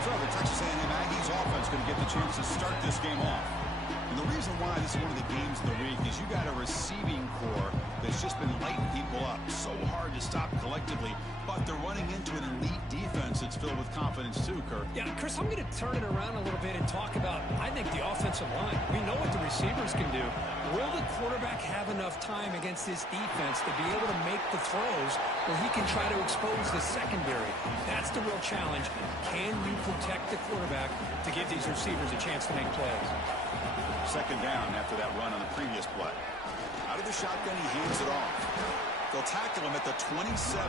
So the Texas A&M Aggies offense going to get the chance to start this game off. And the reason why this is one of the games of the week is you got a receiving core that's just been lighting people up. So hard to stop collectively, but they're running into an elite defense that's filled with confidence too, Kirk. Yeah, Chris, I'm going to turn it around a little bit and talk about, I think, the offensive line. We know what the receivers can do. Will the quarterback have enough time against this defense to be able to make the throws where he can try to expose the secondary? That's the real challenge. Can you protect the quarterback to give these receivers a chance to make plays? Second down after that run on the previous play. Out of the shotgun, he hands it off. They'll tackle him at the 27.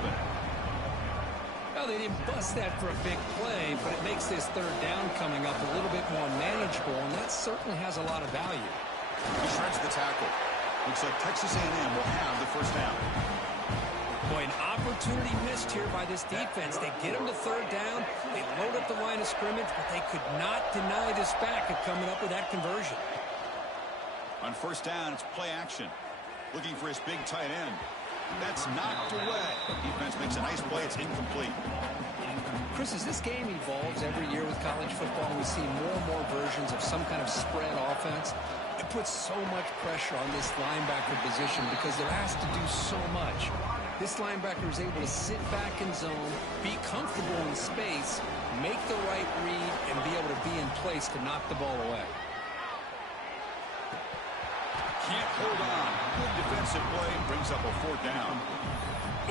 Well, they didn't bust that for a big play, but it makes this third down coming up a little bit more manageable, and that certainly has a lot of value. He shreds the tackle. Looks like Texas A&M will have the first down. Boy, an opportunity missed here by this defense. They get him to third down. They load up the line of scrimmage, but they could not deny this back of coming up with that conversion. On first down, it's play action. Looking for his big tight end. That's knocked away. Defense makes a nice play. It's incomplete. Chris, as this game evolves every year with college football, we see more and more versions of some kind of spread offense. It puts so much pressure on this linebacker position because they're asked to do so much. This linebacker is able to sit back in zone, be comfortable in space, make the right read, and be able to be in place to knock the ball away. Can't hold on. Good defensive play. Brings up a fourth down.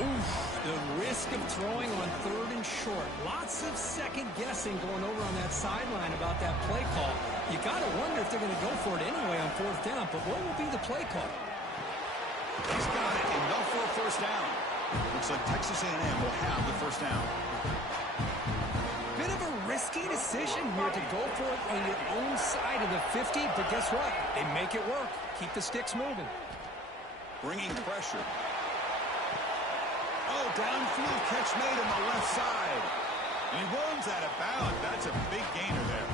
Oof, the risk of throwing on third and short. Lots of second guessing going over on that sideline about that play call. You got to wonder if they're going to go for it anyway on fourth down, but what will be the play call? He's got it. Enough for a first down. Looks like Texas A&M will have the first down. Bit of a risky decision here to go for it on your own side of the 50, but guess what? They make it work. Keep the sticks moving. Bringing pressure. Oh, downfield catch made on the left side. And he runs out of bounds. That's a big gainer there.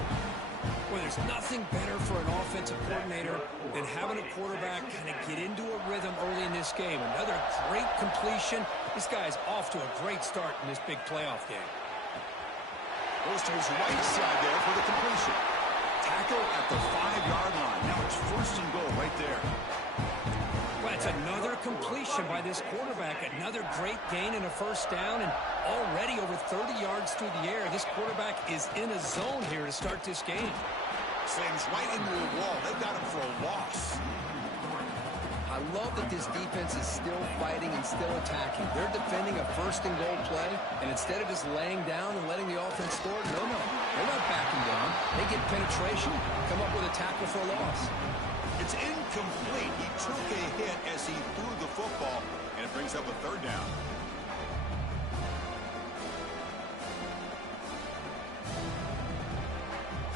Well, there's nothing better for an offensive coordinator than having a quarterback kind of get into a rhythm early in this game. Another great completion. This guy's off to a great start in this big playoff game. Goes to his right side there for the completion. Tackle at the 5-yard line. Now it's first and goal right there. Well, it's another completion by this quarterback. Another great gain and a first down, and already over 30 yards through the air. This quarterback is in a zone here to start this game. Slams right into a wall. They got him for a loss. I love that this defense is still fighting and still attacking. They're defending a first and goal play, and instead of just laying down and letting the offense score, no. They're not backing down. They get penetration, come up with a tackle for a loss. It's incomplete. He took a hit as he threw the football, and it brings up a third down.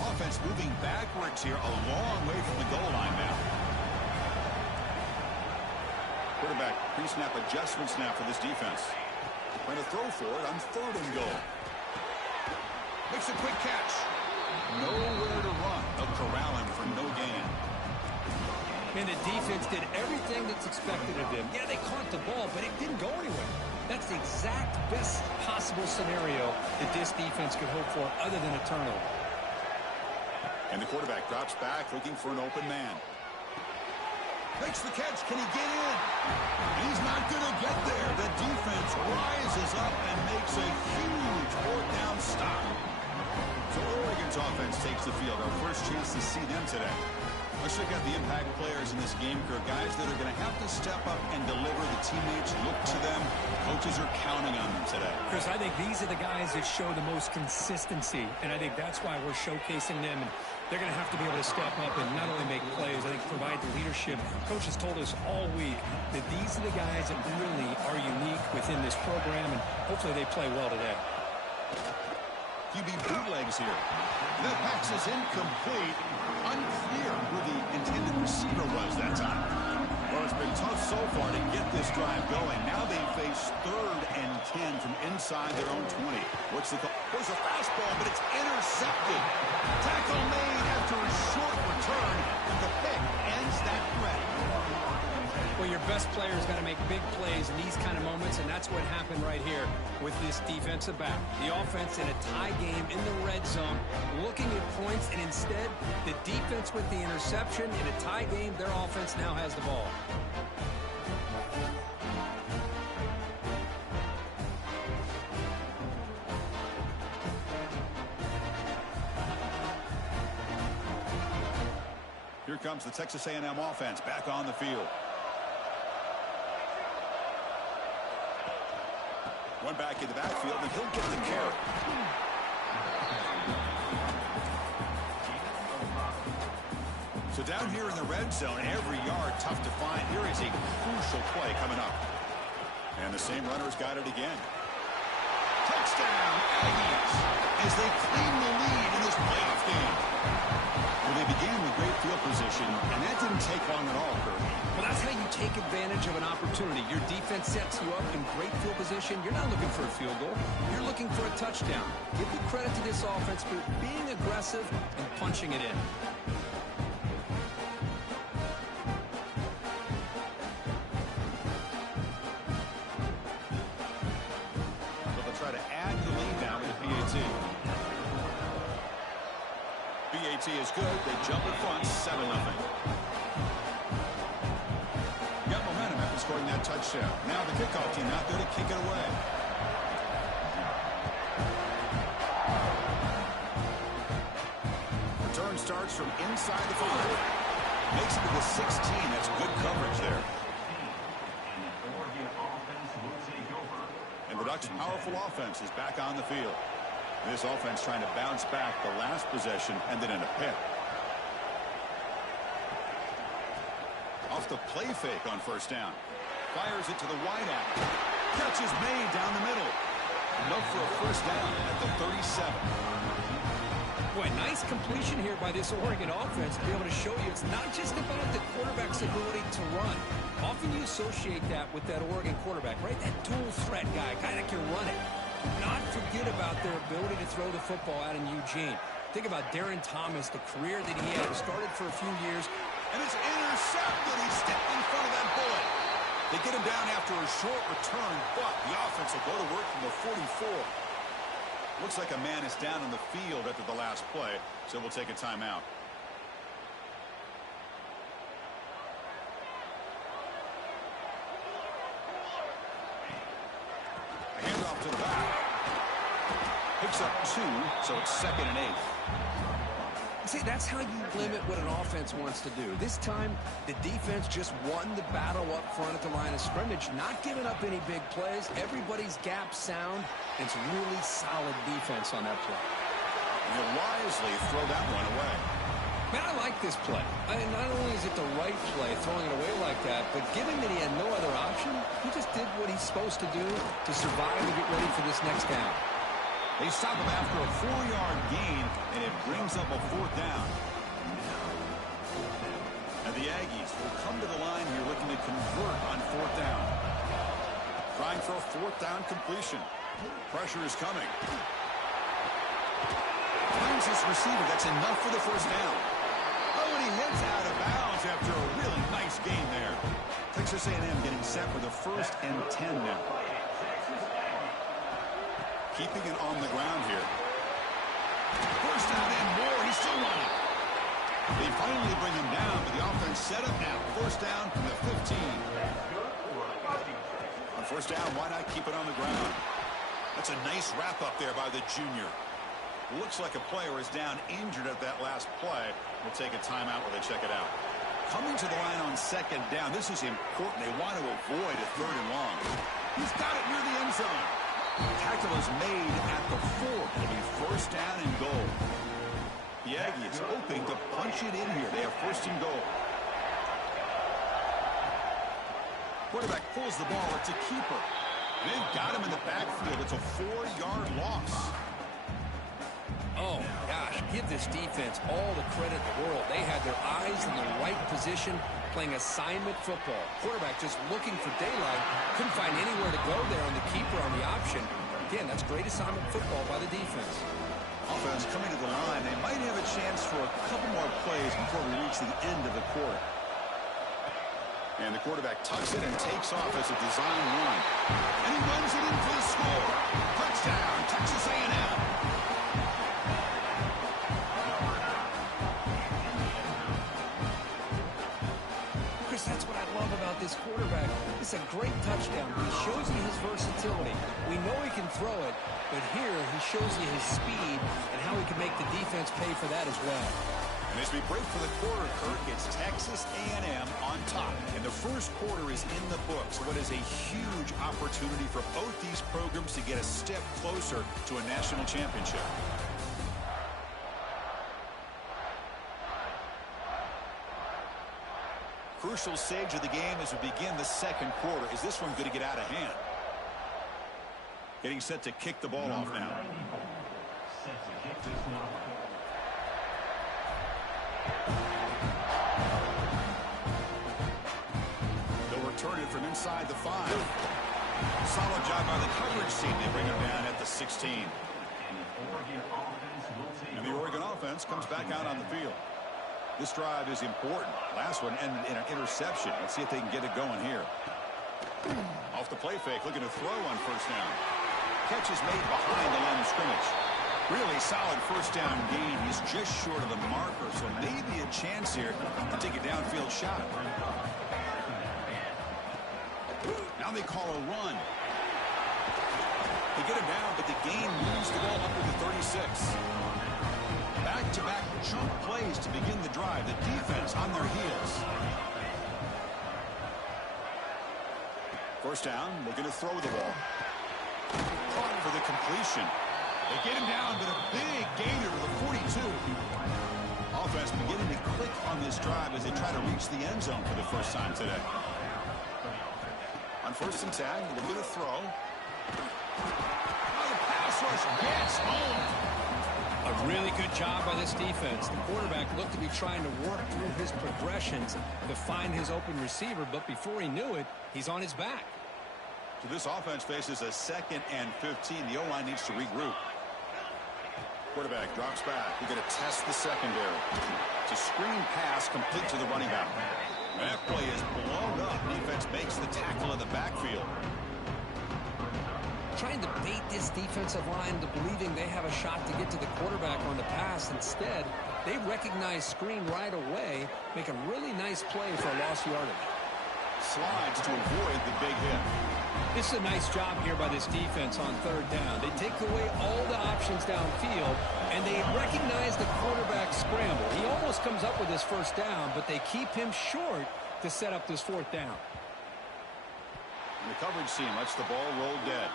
Offense moving backwards here, a long way from the goal line now. Quarterback pre-snap adjustment snap for this defense. Trying to throw for it on third and goal. Makes a quick catch. Nowhere to run. They'll corral him for no gain. And the defense did everything that's expected of them. Yeah, they caught the ball, but it didn't go anywhere. That's the exact best possible scenario that this defense could hope for other than a turnover. And the quarterback drops back looking for an open man. Makes the catch. Can he get in? He's not going to get there. The defense rises up and makes a huge fourth down stop. So Oregon's offense takes the field. Our first chance to see them today. Let's check out the impact players in this game, Kirk. Guys that are going to have to step up and deliver. The teammates look to them. Coaches are counting on them today. Chris, I think these are the guys that show the most consistency, and I think that's why we're showcasing them. And they're going to have to be able to step up and not only make plays, I think provide the leadership. Coach has told us all week that these are the guys that really are unique within this program, and hopefully they play well today. QB bootlegs here. The pass is incomplete. Unclear who the intended receiver was that time. Well, it's been tough so far to get this drive going. Now they face 3rd and 10 from inside their own 20. What's the call? There's a fastball, but it's intercepted. Tackle made after a short return, and the pick ends that threat. Well, your best player's got to make big plays in these kind of moments, and that's what happened right here with this defensive back. The offense in a tie game in the red zone, looking at points, and instead, the defense with the interception. In a tie game, their offense now has the ball. Here comes the Texas A&M offense back on the field. One back in the backfield, and he'll get the carry. So down here in the red zone, every yard tough to find. Here is a crucial play coming up. And the same runner's got it again. Touchdown, Aggies, as they claim the lead in this playoff game. Well, they began with great field position, and that didn't take long at all, Kirk. Well, that's how you take advantage of an opportunity. Your defense sets you up in great field position. You're not looking for a field goal. You're looking for a touchdown. Give the credit to this offense for being aggressive and punching it in. So they'll try to add the lead now with PAT. PAT is good. They jump in front, 7-0. Scoring that touchdown. Now the kickoff team out there to kick it away. Return starts from inside the 5. Makes it to the 16. That's good coverage there. And the Ducks' powerful offense is back on the field. This offense trying to bounce back the last possession and then in a pick. Off the play fake on first down. Fires it to the wideout. Catch is made down the middle. Enough for a first down at the 37. Boy, nice completion here by this Oregon offense to be able to show you it's not just about the quarterback's ability to run. Often you associate that with that Oregon quarterback, right? That dual threat guy that can run it. Do not forget about their ability to throw the football out in Eugene. Think about Darren Thomas, the career that he had. Started for a few years. And it's intercepted. He stepped in front of that bullet. They get him down after a short return, but the offense will go to work from the 44. Looks like a man is down on the field after the last play, so we'll take a timeout. A handoff to the back. Picks up 2, so it's 2nd and 8. See, that's how you limit what an offense wants to do. This time, the defense just won the battle up front at the line of scrimmage, not giving up any big plays. Everybody's gap sound. It's really solid defense on that play. You wisely throw that one away. Man, I like this play. Not only is it the right play, throwing it away like that, but given that he had no other option, he just did what he's supposed to do to survive and get ready for this next down. They stop him after a 4-yard gain, and it brings up a 4th down. And the Aggies will come to the line here looking to convert on 4th down. Trying for a 4th down completion. Pressure is coming. Finds his receiver. That's enough for the first down. A and he hits out of bounds after a really nice game there. Texas A&M getting set for the 1st and 10 now. Keeping it on the ground here. First down and more. He's still running. They finally bring him down, but the offense set up now. First down from the 15. On first down, why not keep it on the ground? That's a nice wrap up there by the junior. Looks like a player is down injured at that last play. We'll take a timeout while they check it out. Coming to the line on second down. This is important. They want to avoid a 3rd and long. He's got it near the end zone. Tackle is made at the 4. It'll be first down and goal. The Aggies hoping to punch it in here. They have 1st and goal. Quarterback pulls the ball. It's a keeper. They've got him in the backfield. It's a 4-yard loss. Oh, gosh, give this defense all the credit in the world. They had their eyes in the right position, playing assignment football. Quarterback just looking for daylight. Couldn't find anywhere to go there on the keeper on the option. Again, that's great assignment football by the defense. Offense coming to the line. They might have a chance for a couple more plays before we reach the end of the quarter. And the quarterback tucks it and takes off as a design run. And he runs it in for the score. Touchdown, Texas A&M. Chris, that's what I love about this quarterback. It's a great touchdown. He shows you his versatility. We know he can throw it, but here he shows you his speed and how he can make the defense pay for that as well. And as we break for the quarter, Kirk, it's Texas A&M on top. And the first quarter is in the books. What is a huge opportunity for both these programs to get a step closer to a national championship. Crucial stage of the game as we begin the second quarter. Is this one going to get out of hand? Getting set to kick the ball off now. They'll return it from inside the 5. Solid job by the coverage team. They bring him down at the 16. And the Oregon offense comes back out on the field. This drive is important. Last one ended in an interception. Let's see if they can get it going here. Off the play fake, looking to throw on first down. Catch is made behind the line of scrimmage. Really solid first down gain. He's just short of the marker, so maybe a chance here to take a downfield shot. Now they call a run. They get him down, but the gain moves the ball up to the 36. Back-to-back chunk plays to begin the drive. The defense on their heels. First down, looking to throw the ball. Caught for the completion. They get him down, but a big gainer to the 42. Offense beginning to click on this drive as they try to reach the end zone for the first time today. On first and 10, looking to throw. Oh, the pass rush gets home. A really good job by this defense. The quarterback looked to be trying to work through his progressions to find his open receiver, but before he knew it, he's on his back. So this offense faces a 2nd and 15. The O-line needs to regroup. Quarterback drops back. We're going to test the secondary. It's a screen pass complete to the running back. And that play is blown up. Defense makes the tackle in the backfield. Trying to bait this defensive line into believing they have a shot to get to the quarterback on the pass. Instead, they recognize screen right away, make a really nice play for a lost yardage. Slides to avoid the big hit. This is a nice job here by this defense on third down. They take away all the options downfield, and they recognize the quarterback scramble. He almost comes up with his first down, but they keep him short to set up this 4th down. And the coverage team lets the ball roll dead.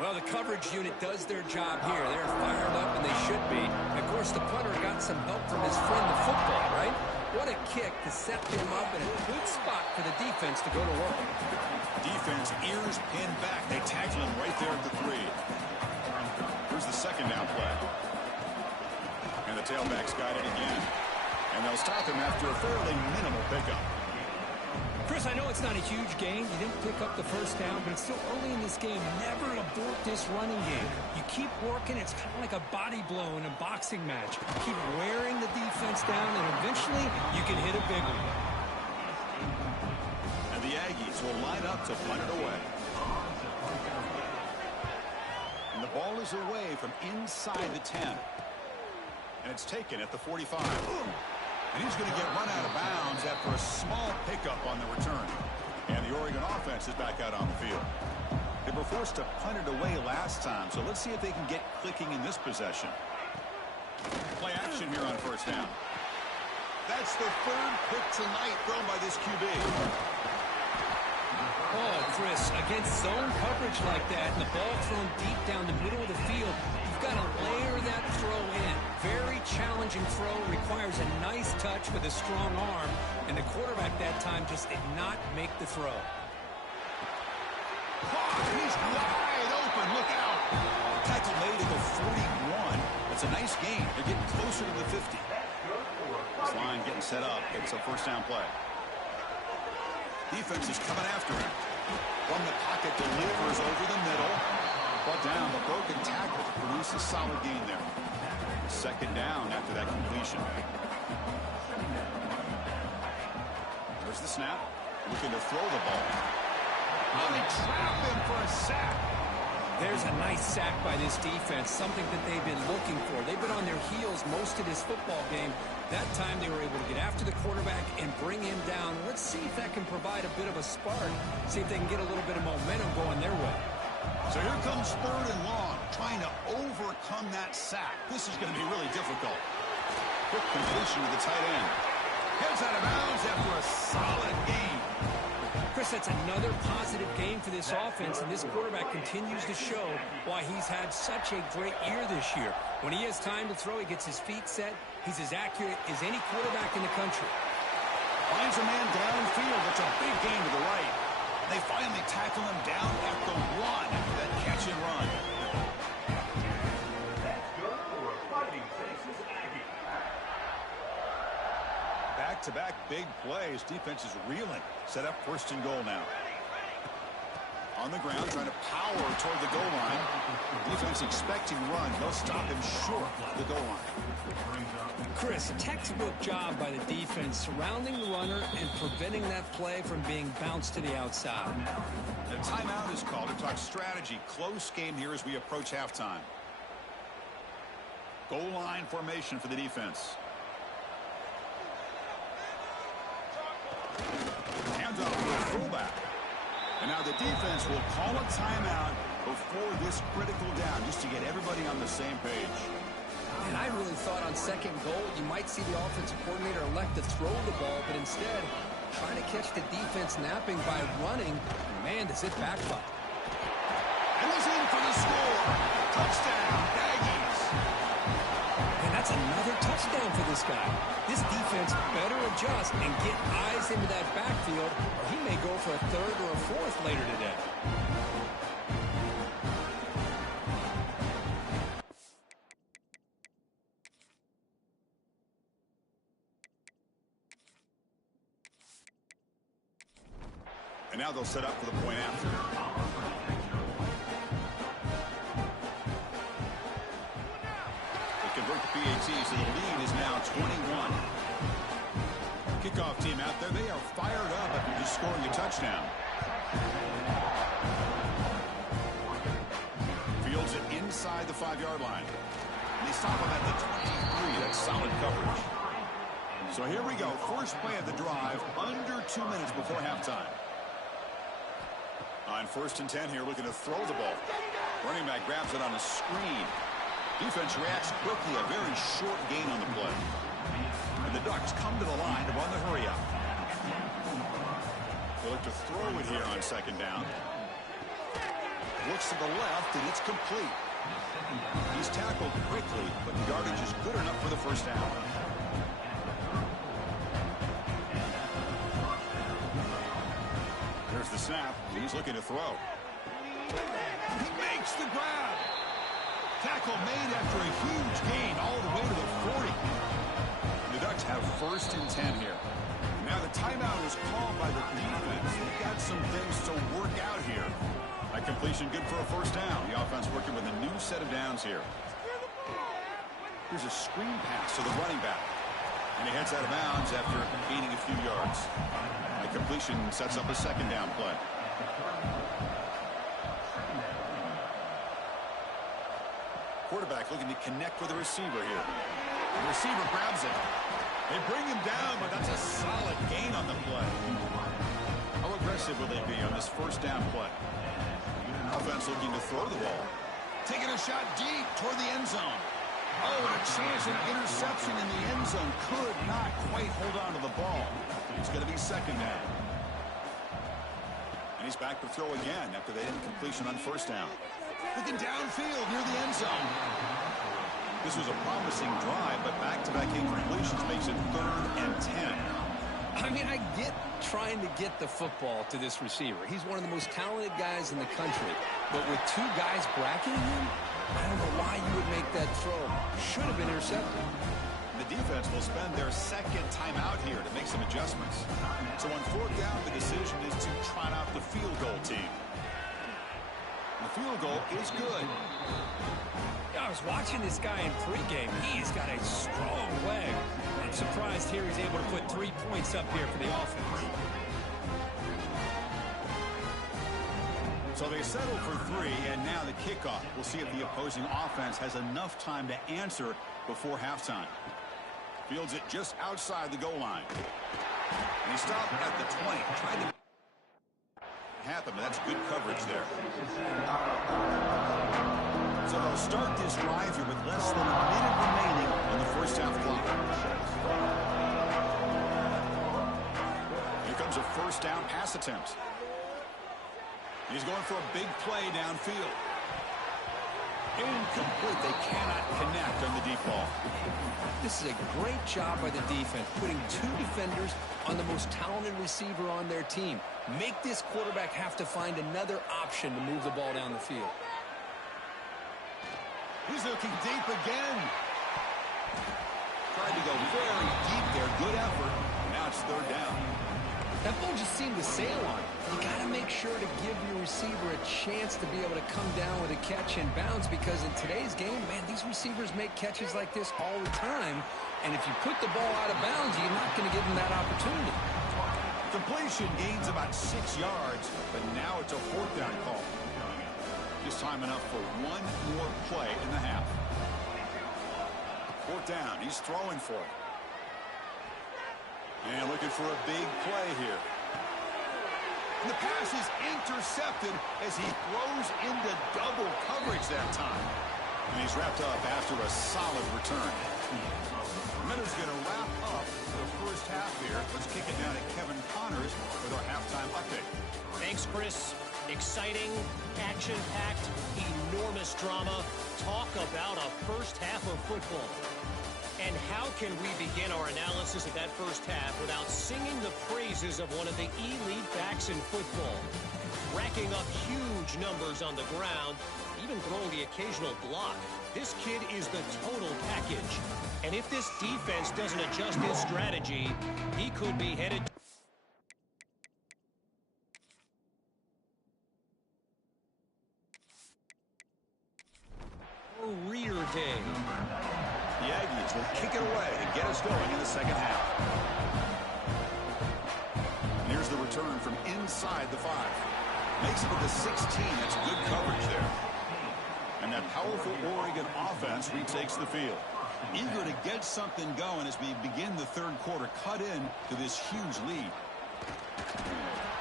Well, the coverage unit does their job here. They're fired up, and they should be. Of course, the punter got some help from his friend, the football, right? What a kick to set him up in a good spot for the defense to go to work. Defense ears pinned back. They tackle him right there at the 3. Here's the second down play. And the tailback's got it again. And they'll stop him after a fairly minimal pickup. Chris, I know it's not a huge gain. You didn't pick up the first down, but it's still early in this game. Never abort this running game. You keep working. It's kind of like a body blow in a boxing match. Keep wearing the defense down, and eventually you can hit a big one. And the Aggies will line up to punt it away. And the ball is away from inside the 10. And it's taken at the 45. And he's going to get run out of bounds after a small pickup on the return. And the Oregon offense is back out on the field. They were forced to punt it away last time, so let's see if they can get clicking in this possession. Play action here on first down. That's the third pick tonight thrown by this QB. Oh, Chris, against zone coverage like that, and the ball thrown deep down the middle of the field, you've got to layer that throw in. Very challenging throw, requires a nice touch with a strong arm, and the quarterback that time just did not make the throw. He's wide open. Look out. Tackle made at the 41. That's a nice gain. They're getting closer to the 50. This line getting set up. It's a first down play. Defense is coming after him. From the pocket, delivers over the middle. Brought down, the broken tackle to produce a solid gain there. Second down after that completion. There's the snap. Looking to throw the ball. Oh, they trap him for a sack. There's a nice sack by this defense, something that they've been looking for. They've been on their heels most of this football game. That time they were able to get after the quarterback and bring him down. Let's see if that can provide a bit of a spark. See if they can get a little bit of momentum going their way. So here comes third and long, trying to overcome that sack. This is going to be really difficult. Quick completion to the tight end. Heads out of bounds after a solid game. Chris, that's another positive game for this offense, and this quarterback continues to show why he's had such a great year this year. When he has time to throw, he gets his feet set. He's as accurate as any quarterback in the country. Finds a man downfield. That's a big gain to the right. They finally tackle him down at the 1 after that catch and run. That's good for a Fighting Texas Aggie. Back-to-back big plays. Defense is reeling. Set up first and goal now. On the ground, trying to power toward the goal line. Defense expecting run. They'll stop him short of the goal line. Chris, textbook job by the defense surrounding the runner and preventing that play from being bounced to the outside. The timeout is called to talk strategy. Close game here as we approach halftime. Goal line formation for the defense. Hands off to the fullback. And now the defense will call a timeout before this critical down, just to get everybody on the same page. And I really thought on second goal, you might see the offensive coordinator elect to throw the ball, but instead, trying to catch the defense napping by running. Man, does it backfire. And he's in for the score. Touchdown, Aggies. And that's another touchdown for this guy. This defense better adjust and get eyes into that backfield, or he may go for a third or a fourth later today. And now they'll set up for the point after. They convert the PAT, so the lead is now 21. Kickoff team out there, they are fired up after just scoring a touchdown. Fields it inside the 5-yard line. And they stop him at the 23. That's solid coverage. So here we go. First play of the drive, under 2 minutes before halftime. On first and 10 here, looking to throw the ball. Running back grabs it on a screen. Defense reacts quickly, a very short gain on the play. And the Ducks come to the line to run the hurry up. They look to throw it here on second down. Looks to the left, and it's complete. He's tackled quickly, but the yardage is good enough for the first down. There's the snap. He's looking to throw. He makes the grab. Tackle made after a huge gain all the way to the 40. The Ducks have first and 10 here. Now the timeout is called by the defense. They've got some things to work out here. That completion good for a first down. The offense working with a new set of downs here. Here's a screen pass to the running back. And he heads out of bounds after gaining a few yards. The completion sets up a second down play. Quarterback looking to connect with the receiver here. The receiver grabs it. They bring him down, but that's a solid gain on the play. How aggressive will they be on this first down play? Offense looking to throw the ball. Taking a shot deep toward the end zone. Oh, and a chance of interception in the end zone. Could not quite hold on to the ball. It's going to be second down. And he's back to throw again after they had a completion on first down. Looking downfield near the end zone. This was a promising drive, but back-to-back incompletions makes it 3rd and 10. I mean, I get trying to get the football to this receiver. He's one of the most talented guys in the country. But with two guys bracketing him, I don't know why you would make that throw. Should have been intercepted. The defense will spend their second timeout here to make some adjustments. So on 4th down, the decision is to trot out the field goal team. The field goal is good. I was watching this guy in pregame. He's got a strong leg. I'm surprised here he's able to put 3 points up here for the offense. So they settle for 3, and now the kickoff. We'll see if the opposing offense has enough time to answer before halftime. Fields it just outside the goal line. And he stopped at the 20. Tried to happen, but that's good coverage there. So they'll start this drive here with less than a minute remaining on the first half clock. Here comes a first down pass attempt. He's going for a big play downfield. Incomplete. They cannot connect on the deep ball. This is a great job by the defense, putting 2 defenders on the most talented receiver on their team. Make this quarterback have to find another option to move the ball down the field. He's looking deep again. Tried to go very deep there. Good effort. Now it's 3rd down. That ball just seemed to sail on him. You got to make sure to give your receiver a chance to be able to come down with a catch and bounce, because in today's game, man, these receivers make catches like this all the time. And if you put the ball out of bounds, you're not going to give them that opportunity. Completion gains about 6 yards, but now it's a 4th down call. Just time enough for one more play in the half. 4th down. He's throwing for it. And looking for a big play here. And the pass is intercepted as he throws into double coverage that time. And he's wrapped up after a solid return. Minutes going to wrap up the first half here. Let's kick it down to Kevin Connors with our halftime update. Thanks, Chris. Exciting, action-packed, enormous drama. Talk about a first half of football. And how can we begin our analysis of that first half without singing the praises of one of the elite backs in football? Racking up huge numbers on the ground, even throwing the occasional block. This kid is the total package. And if this defense doesn't adjust its strategy, he could be headed... career day. The Aggies will kick it away and get us going in the second half. And here's the return from inside the 5. Makes it to the 16. That's good coverage there. And that powerful Oregon offense retakes the field. Eager to get something going as we begin the 3rd quarter. Cut in to this huge lead.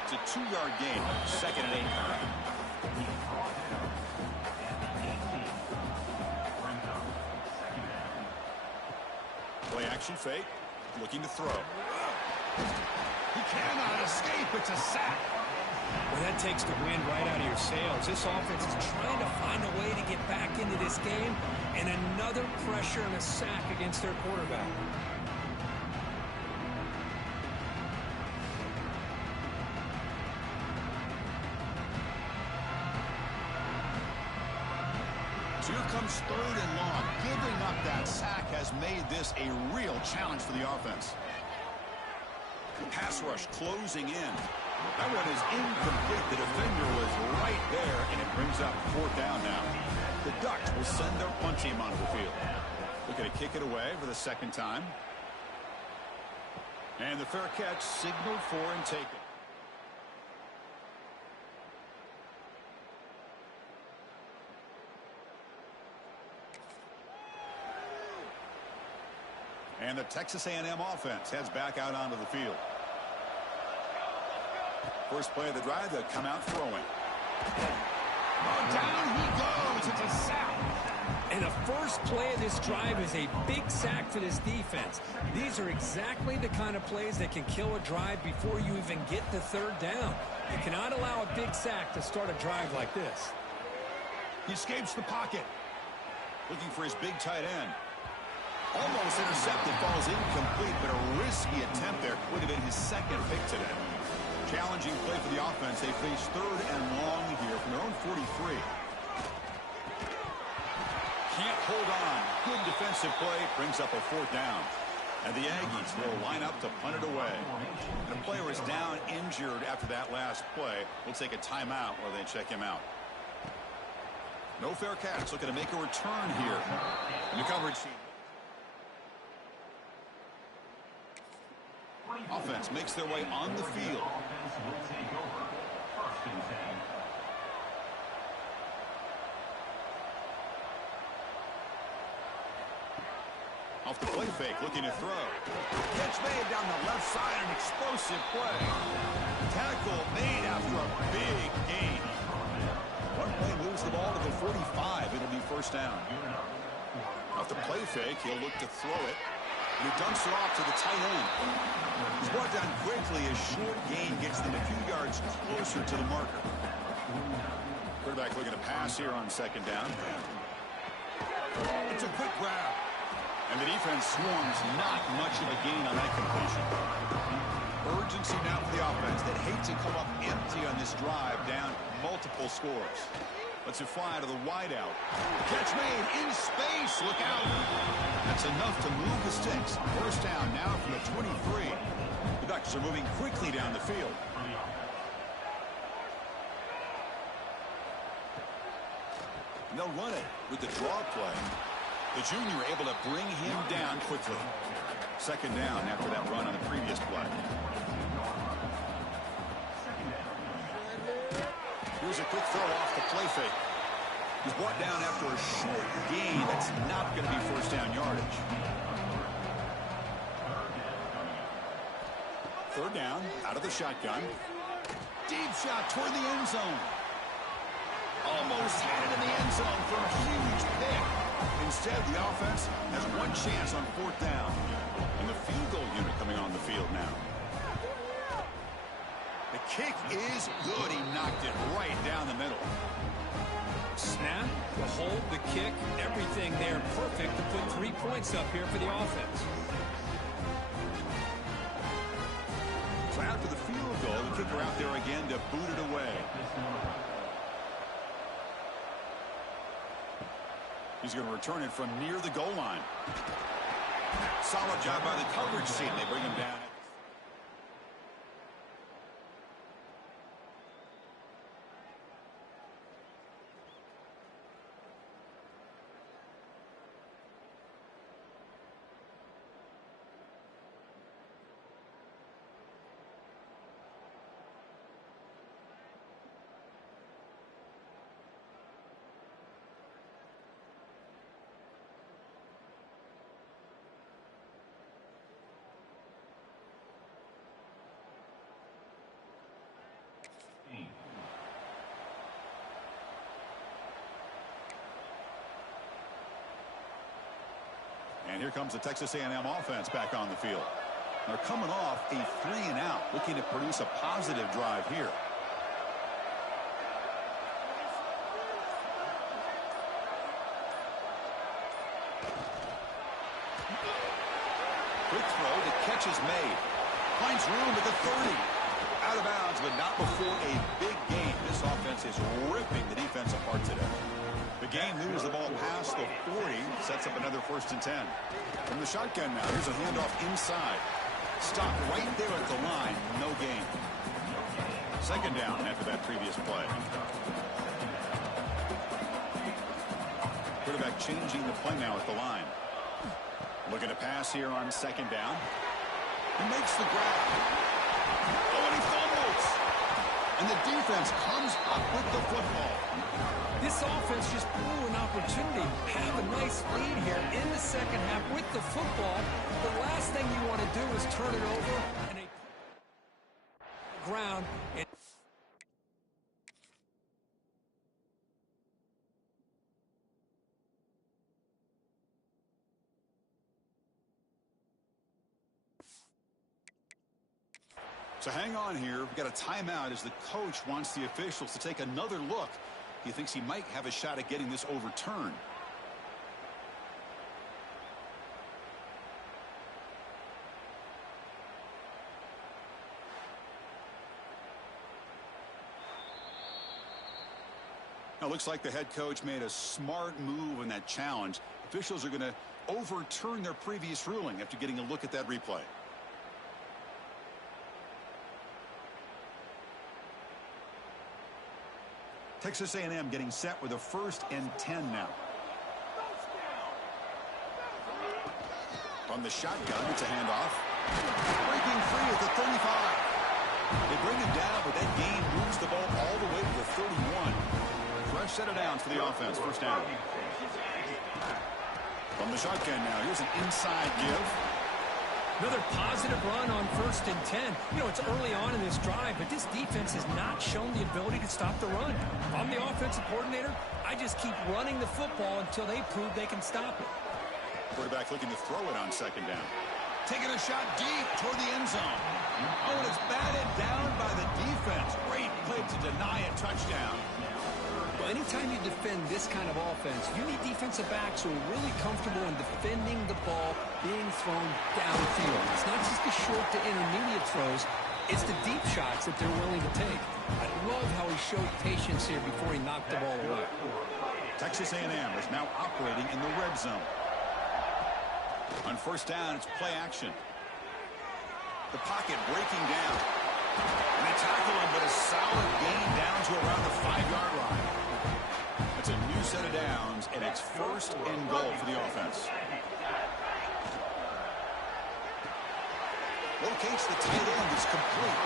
It's a 2-yard gain. 2nd and 8. Play action fake, looking to throw. He cannot escape. It's a sack. Well, that takes the wind right out of your sails. This offense is trying to find a way to get back into this game, and another pressure and a sack against their quarterback. So here comes 3rd and long. Giving up that sack has made this a real challenge for the offense. Pass rush closing in. That one is incomplete. The defender was right there, and it brings up fourth down now. The Ducks will send their punt team onto the field. Looking to kick it away for the second time. And the fair catch signaled for and taken. And the Texas A&M offense heads back out onto the field. First play of the drive, they'll come out throwing. Oh, down he goes. It's a sack. And the first play of this drive is a big sack for this defense. These are exactly the kind of plays that can kill a drive before you even get the third down. You cannot allow a big sack to start a drive like this. He escapes the pocket. Looking for his big tight end. Almost intercepted, falls incomplete, but a risky attempt there would have been his second pick today. Challenging play for the offense. They face third and long here from their own 43. Can't hold on. Good defensive play. Brings up a fourth down. And the Aggies will line up to punt it away. And a player is down injured after that last play. We'll take a timeout while they check him out. No fair catch. Looking to make a return here. In the coverage sheet. Offense makes their way on the field. Off the play fake, looking to throw. Catch made down the left side, an explosive play. Tackle made after a big gain. One play moves the ball to the 45. It'll be first down. Off the play fake, he'll look to throw it. And he dumps it off to the tight end. He's brought down quickly. A short gain gets them a few yards closer to the marker. Quarterback looking to pass here on second down. It's a quick grab. And the defense swarms not much of a gain on that completion. Urgency now for the offense that hate to come up empty on this drive, down multiple scores. Let's it fly to the wideout. Catch made in space. Look out. That's enough to move the sticks. First down now from the 23. The Ducks are moving quickly down the field. And they'll run it with the draw play. The junior able to bring him down quickly. Second down after that run on the previous play. Here's a quick throw off the play fake. He's brought down after a short gain. That's not going to be first down yardage. Third down, out of the shotgun. Deep shot toward the end zone. Almost had it in the end zone for a huge pick. Instead, the offense has one chance on fourth down. And the field goal unit coming on the field now. The kick is good. He knocked it right down the middle. Snap, the hold, the kick, everything there perfect to put 3 points up here for the offense. So after the field goal, the kicker out there again to boot it away. He's going to return it from near the goal line. Solid job by the coverage team. They bring him down. And here comes the Texas A&M offense back on the field. They're coming off a 3-and-out, looking to produce a positive drive here. Quick throw, the catch is made. Finds room at the 30. Out of bounds, but not before a big gain. This offense is ripping the defense apart today. The game moves the ball past the 40, sets up another 1st and 10. From the shotgun now, here's a handoff inside. Stopped right there at the line. No gain. Second down after that previous play. Quarterback changing the play now at the line. Looking to pass here on second down. He makes the grab. Oh, and he fumbles. And the defense comes up with the football. This offense just blew an opportunity. Have a nice lead here in the second half with the football. The last thing you want to do is turn it over and a ground. And so hang on here. We've got a timeout as the coach wants the officials to take another look. He thinks he might have a shot at getting this overturned. Now, looks like the head coach made a smart move in that challenge. Officials are going to overturn their previous ruling after getting a look at that replay. Texas A&M getting set with a 1st and 10 now. From the shotgun, it's a handoff. Breaking free at the 35. They bring him down, but that gain moves the ball all the way to the 31. Fresh set of downs for the offense. First down. From the shotgun now, here's an inside give. another positive run on 1st and 10. You know, it's early on in this drive, but this defense has not shown the ability to stop the run. If I'm the offensive coordinator, I just keep running the football until they prove they can stop it. Quarterback looking to throw it on second down. Taking a shot deep toward the end zone. Oh, and it's batted down by the defense. Great play to deny a touchdown. Well, anytime you defend this kind of offense, you need defensive backs who are really comfortable in defending the ball being thrown downfield. It's not just the short to intermediate throws. It's the deep shots that they're willing to take. I love how he showed patience here before he knocked the ball away. Texas A&M is now operating in the red zone. On first down, it's play action. The pocket breaking down. And they tackle him, but a solid gain down to around the 5-yard line. It's a new set of downs, and it's 1st and goal for the offense. Locates the tight end. It's complete.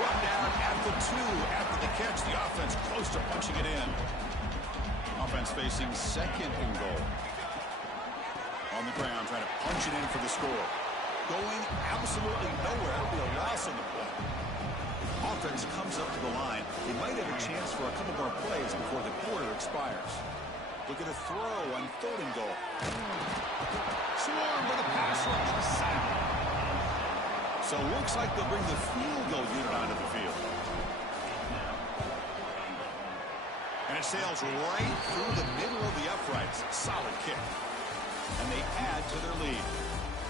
Run down at the 2. After the catch, the offense close to punching it in. Offense facing 2nd and goal. On the ground, trying to punch it in for the score. Going absolutely nowhere. It'll be a loss on the play. Offense comes up to the line. They might have a chance for a couple more plays before the quarter expires. Look at a throw on 3rd and goal. Swarm with a pass rush. A sack. So it looks like they'll bring the field goal unit onto the field. And it sails right through the middle of the uprights. Solid kick. And they add to their lead.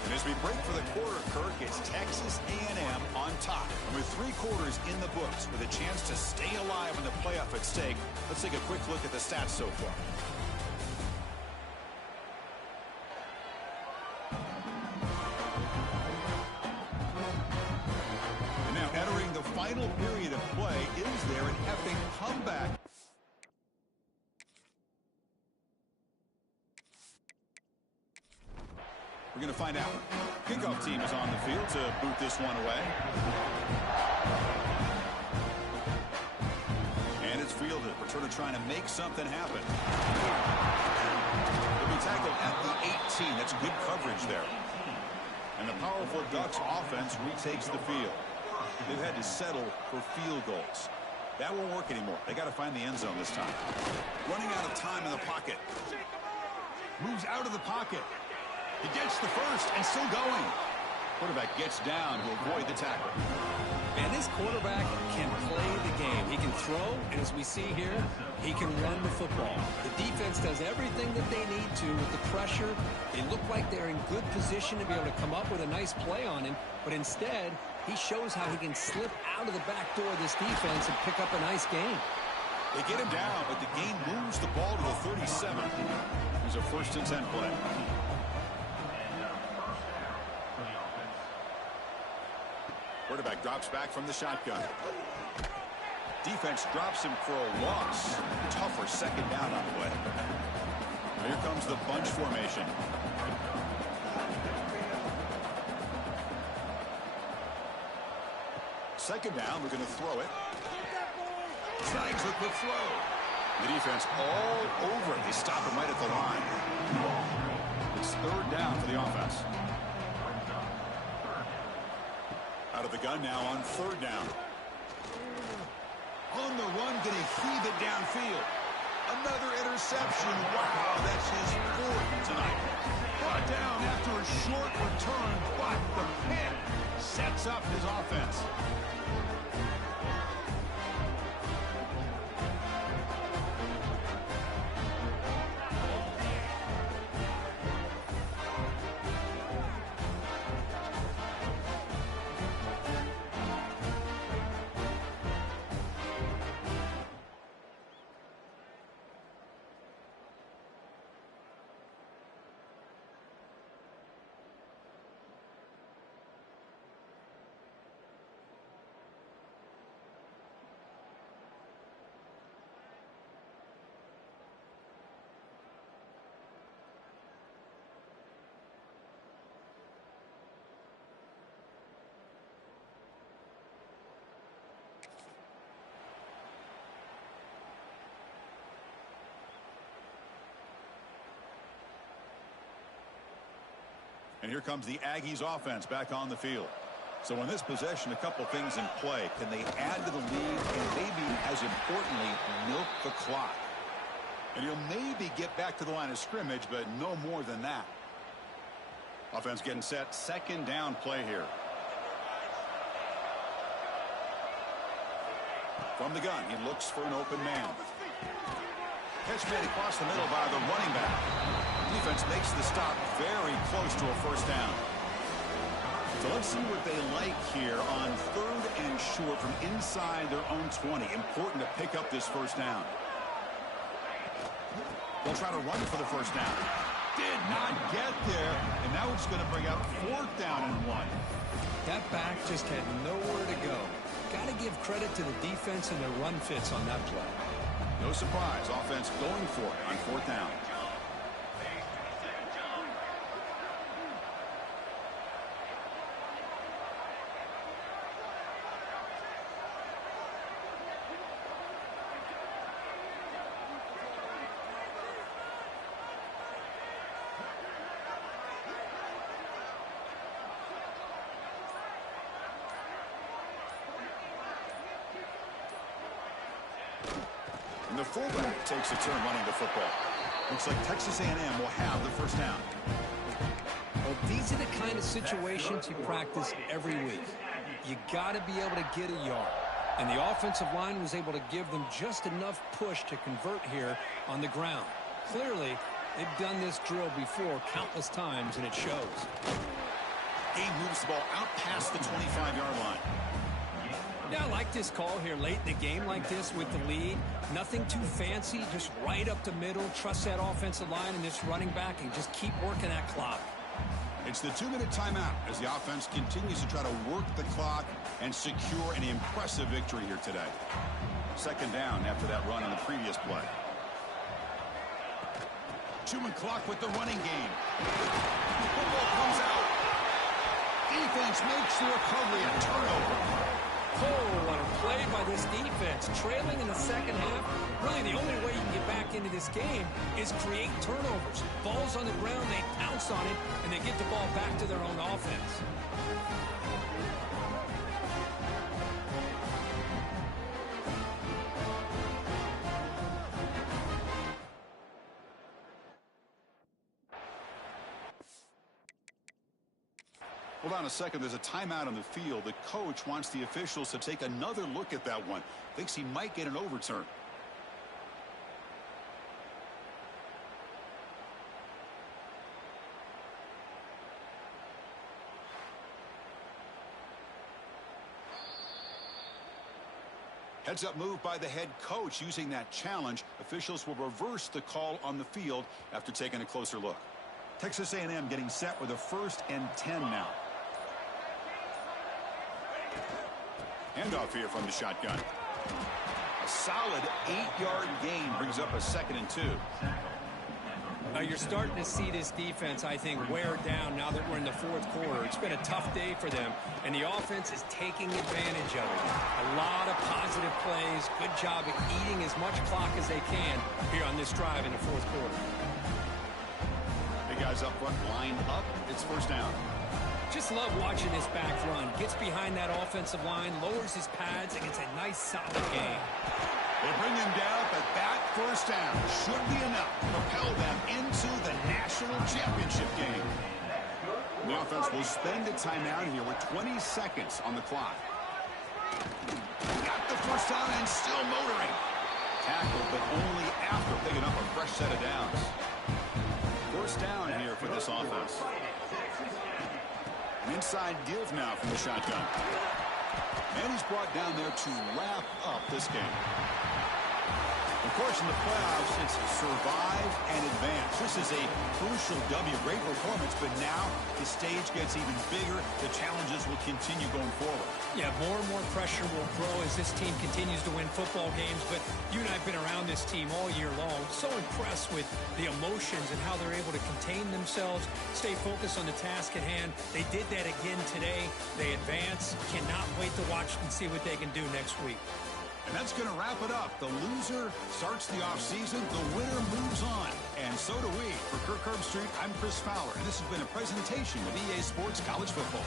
And as we break for the quarter, Kirk, it's Texas A&M on top. And with 3 quarters in the books with a chance to stay alive in the playoff at stake, let's take a quick look at the stats so far. And now entering the final period of play, is there an epic comeback? We're going to find out. Kickoff team is on the field to boot this one away. And it's fielded. Returner trying to make something happen. They'll be tackled at the 18. That's good coverage there. And the powerful Ducks offense retakes the field. They've had to settle for field goals. That won't work anymore. They got to find the end zone this time. Running out of time in the pocket. Moves out of the pocket. He gets the first and still going. Quarterback gets down to avoid the tackle. And this quarterback can play the game. He can throw, and as we see here, he can run the football. The defense does everything that they need to with the pressure. They look like they're in good position to be able to come up with a nice play on him, but instead, he shows how he can slip out of the back door of this defense and pick up a nice gain. They get him down, but the game moves the ball to the 37. Here's a 1st and 10 play. Quarterback drops back from the shotgun. Defense drops him for a loss. Tougher second down on the way. Here comes the bunch formation. Second down, we're going to throw it. Snipes with the throw. The defense all over it. They stop him right at the line. It's third down for the offense. Out of the gun now on third down. On the run, going to heave it downfield. Another interception. Wow, that's his fourth tonight. Brought down after a short return, but the pick sets up his offense. And here comes the Aggies offense back on the field. So in this possession, a couple things in play. Can they add to the lead and maybe, as importantly, milk the clock? And he'll maybe get back to the line of scrimmage, but no more than that. Offense getting set. Second down play here. From the gun, he looks for an open man. Catch made across the middle by the running back. Defense makes the stop very close to a first down. So let's see what they like here on third and short from inside their own 20. Important to pick up this first down. They'll try to run for the first down. Did not get there, and now it's going to bring out fourth down and 1. That back just had nowhere to go. Got to give credit to the defense and their run fits on that play. No surprise, offense going for it on fourth down. And the fullback takes a turn running the football. Looks like Texas A&M will have the first down. Well, these are the kind of situations you practice every week. You got to be able to get a yard. And the offensive line was able to give them just enough push to convert here on the ground. Clearly, they've done this drill before countless times, and it shows. He moves the ball out past the 25-yard line. Yeah, I like this call here late in the game like this with the lead. Nothing too fancy, just right up the middle. Trust that offensive line and this running back and just keep working that clock. It's the 2-minute timeout as the offense continues to try to work the clock and secure an impressive victory here today. Second down after that run on the previous play. 2-minute clock with the running game. The football comes out. Defense makes the recovery and turnover. Oh, what a play by this defense. Trailing in the second half, really the only way you can get back into this game is create turnovers. Ball's on the ground, they pounce on it, and they get the ball back to their own offense. Hold on a second. There's a timeout on the field. The coach wants the officials to take another look at that one. Thinks he might get an overturn. Heads up move by the head coach using that challenge. Officials will reverse the call on the field after taking a closer look. Texas A&M getting set with a 1st and 10 now. Handoff here from the shotgun. A solid 8-yard gain brings up a 2nd and 2. Now you're starting to see this defense, I think, wear down now that we're in the 4th quarter. It's been a tough day for them, and the offense is taking advantage of it. A lot of positive plays. Good job at eating as much clock as they can here on this drive in the 4th quarter. The guys up front lined up. It's 1st down. Just love watching this back run. Gets behind that offensive line, lowers his pads, and gets a nice solid gain. They bring him down, but that 1st down should be enough to propel them into the national championship game. The offense will spend a timeout here with 20 seconds on the clock. Got the 1st down and still motoring. Tackled, but only after picking up a fresh set of downs. 1st down here for this offense. An inside give now from the shotgun. And he's brought down there to wrap up this game. Of course, in the playoffs, it's survive and advance. This is a crucial W. Great performance, but now the stage gets even bigger. The challenges will continue going forward. Yeah, more and more pressure will grow as this team continues to win football games. But you and I have been around this team all year long. So impressed with the emotions and how they're able to contain themselves, stay focused on the task at hand. They did that again today. They advance. Cannot wait to watch and see what they can do next week. And that's going to wrap it up. The loser starts the offseason. The winner moves on. And so do we. For Kirk Herbstreit, I'm Chris Fowler. And this has been a presentation of EA Sports College Football.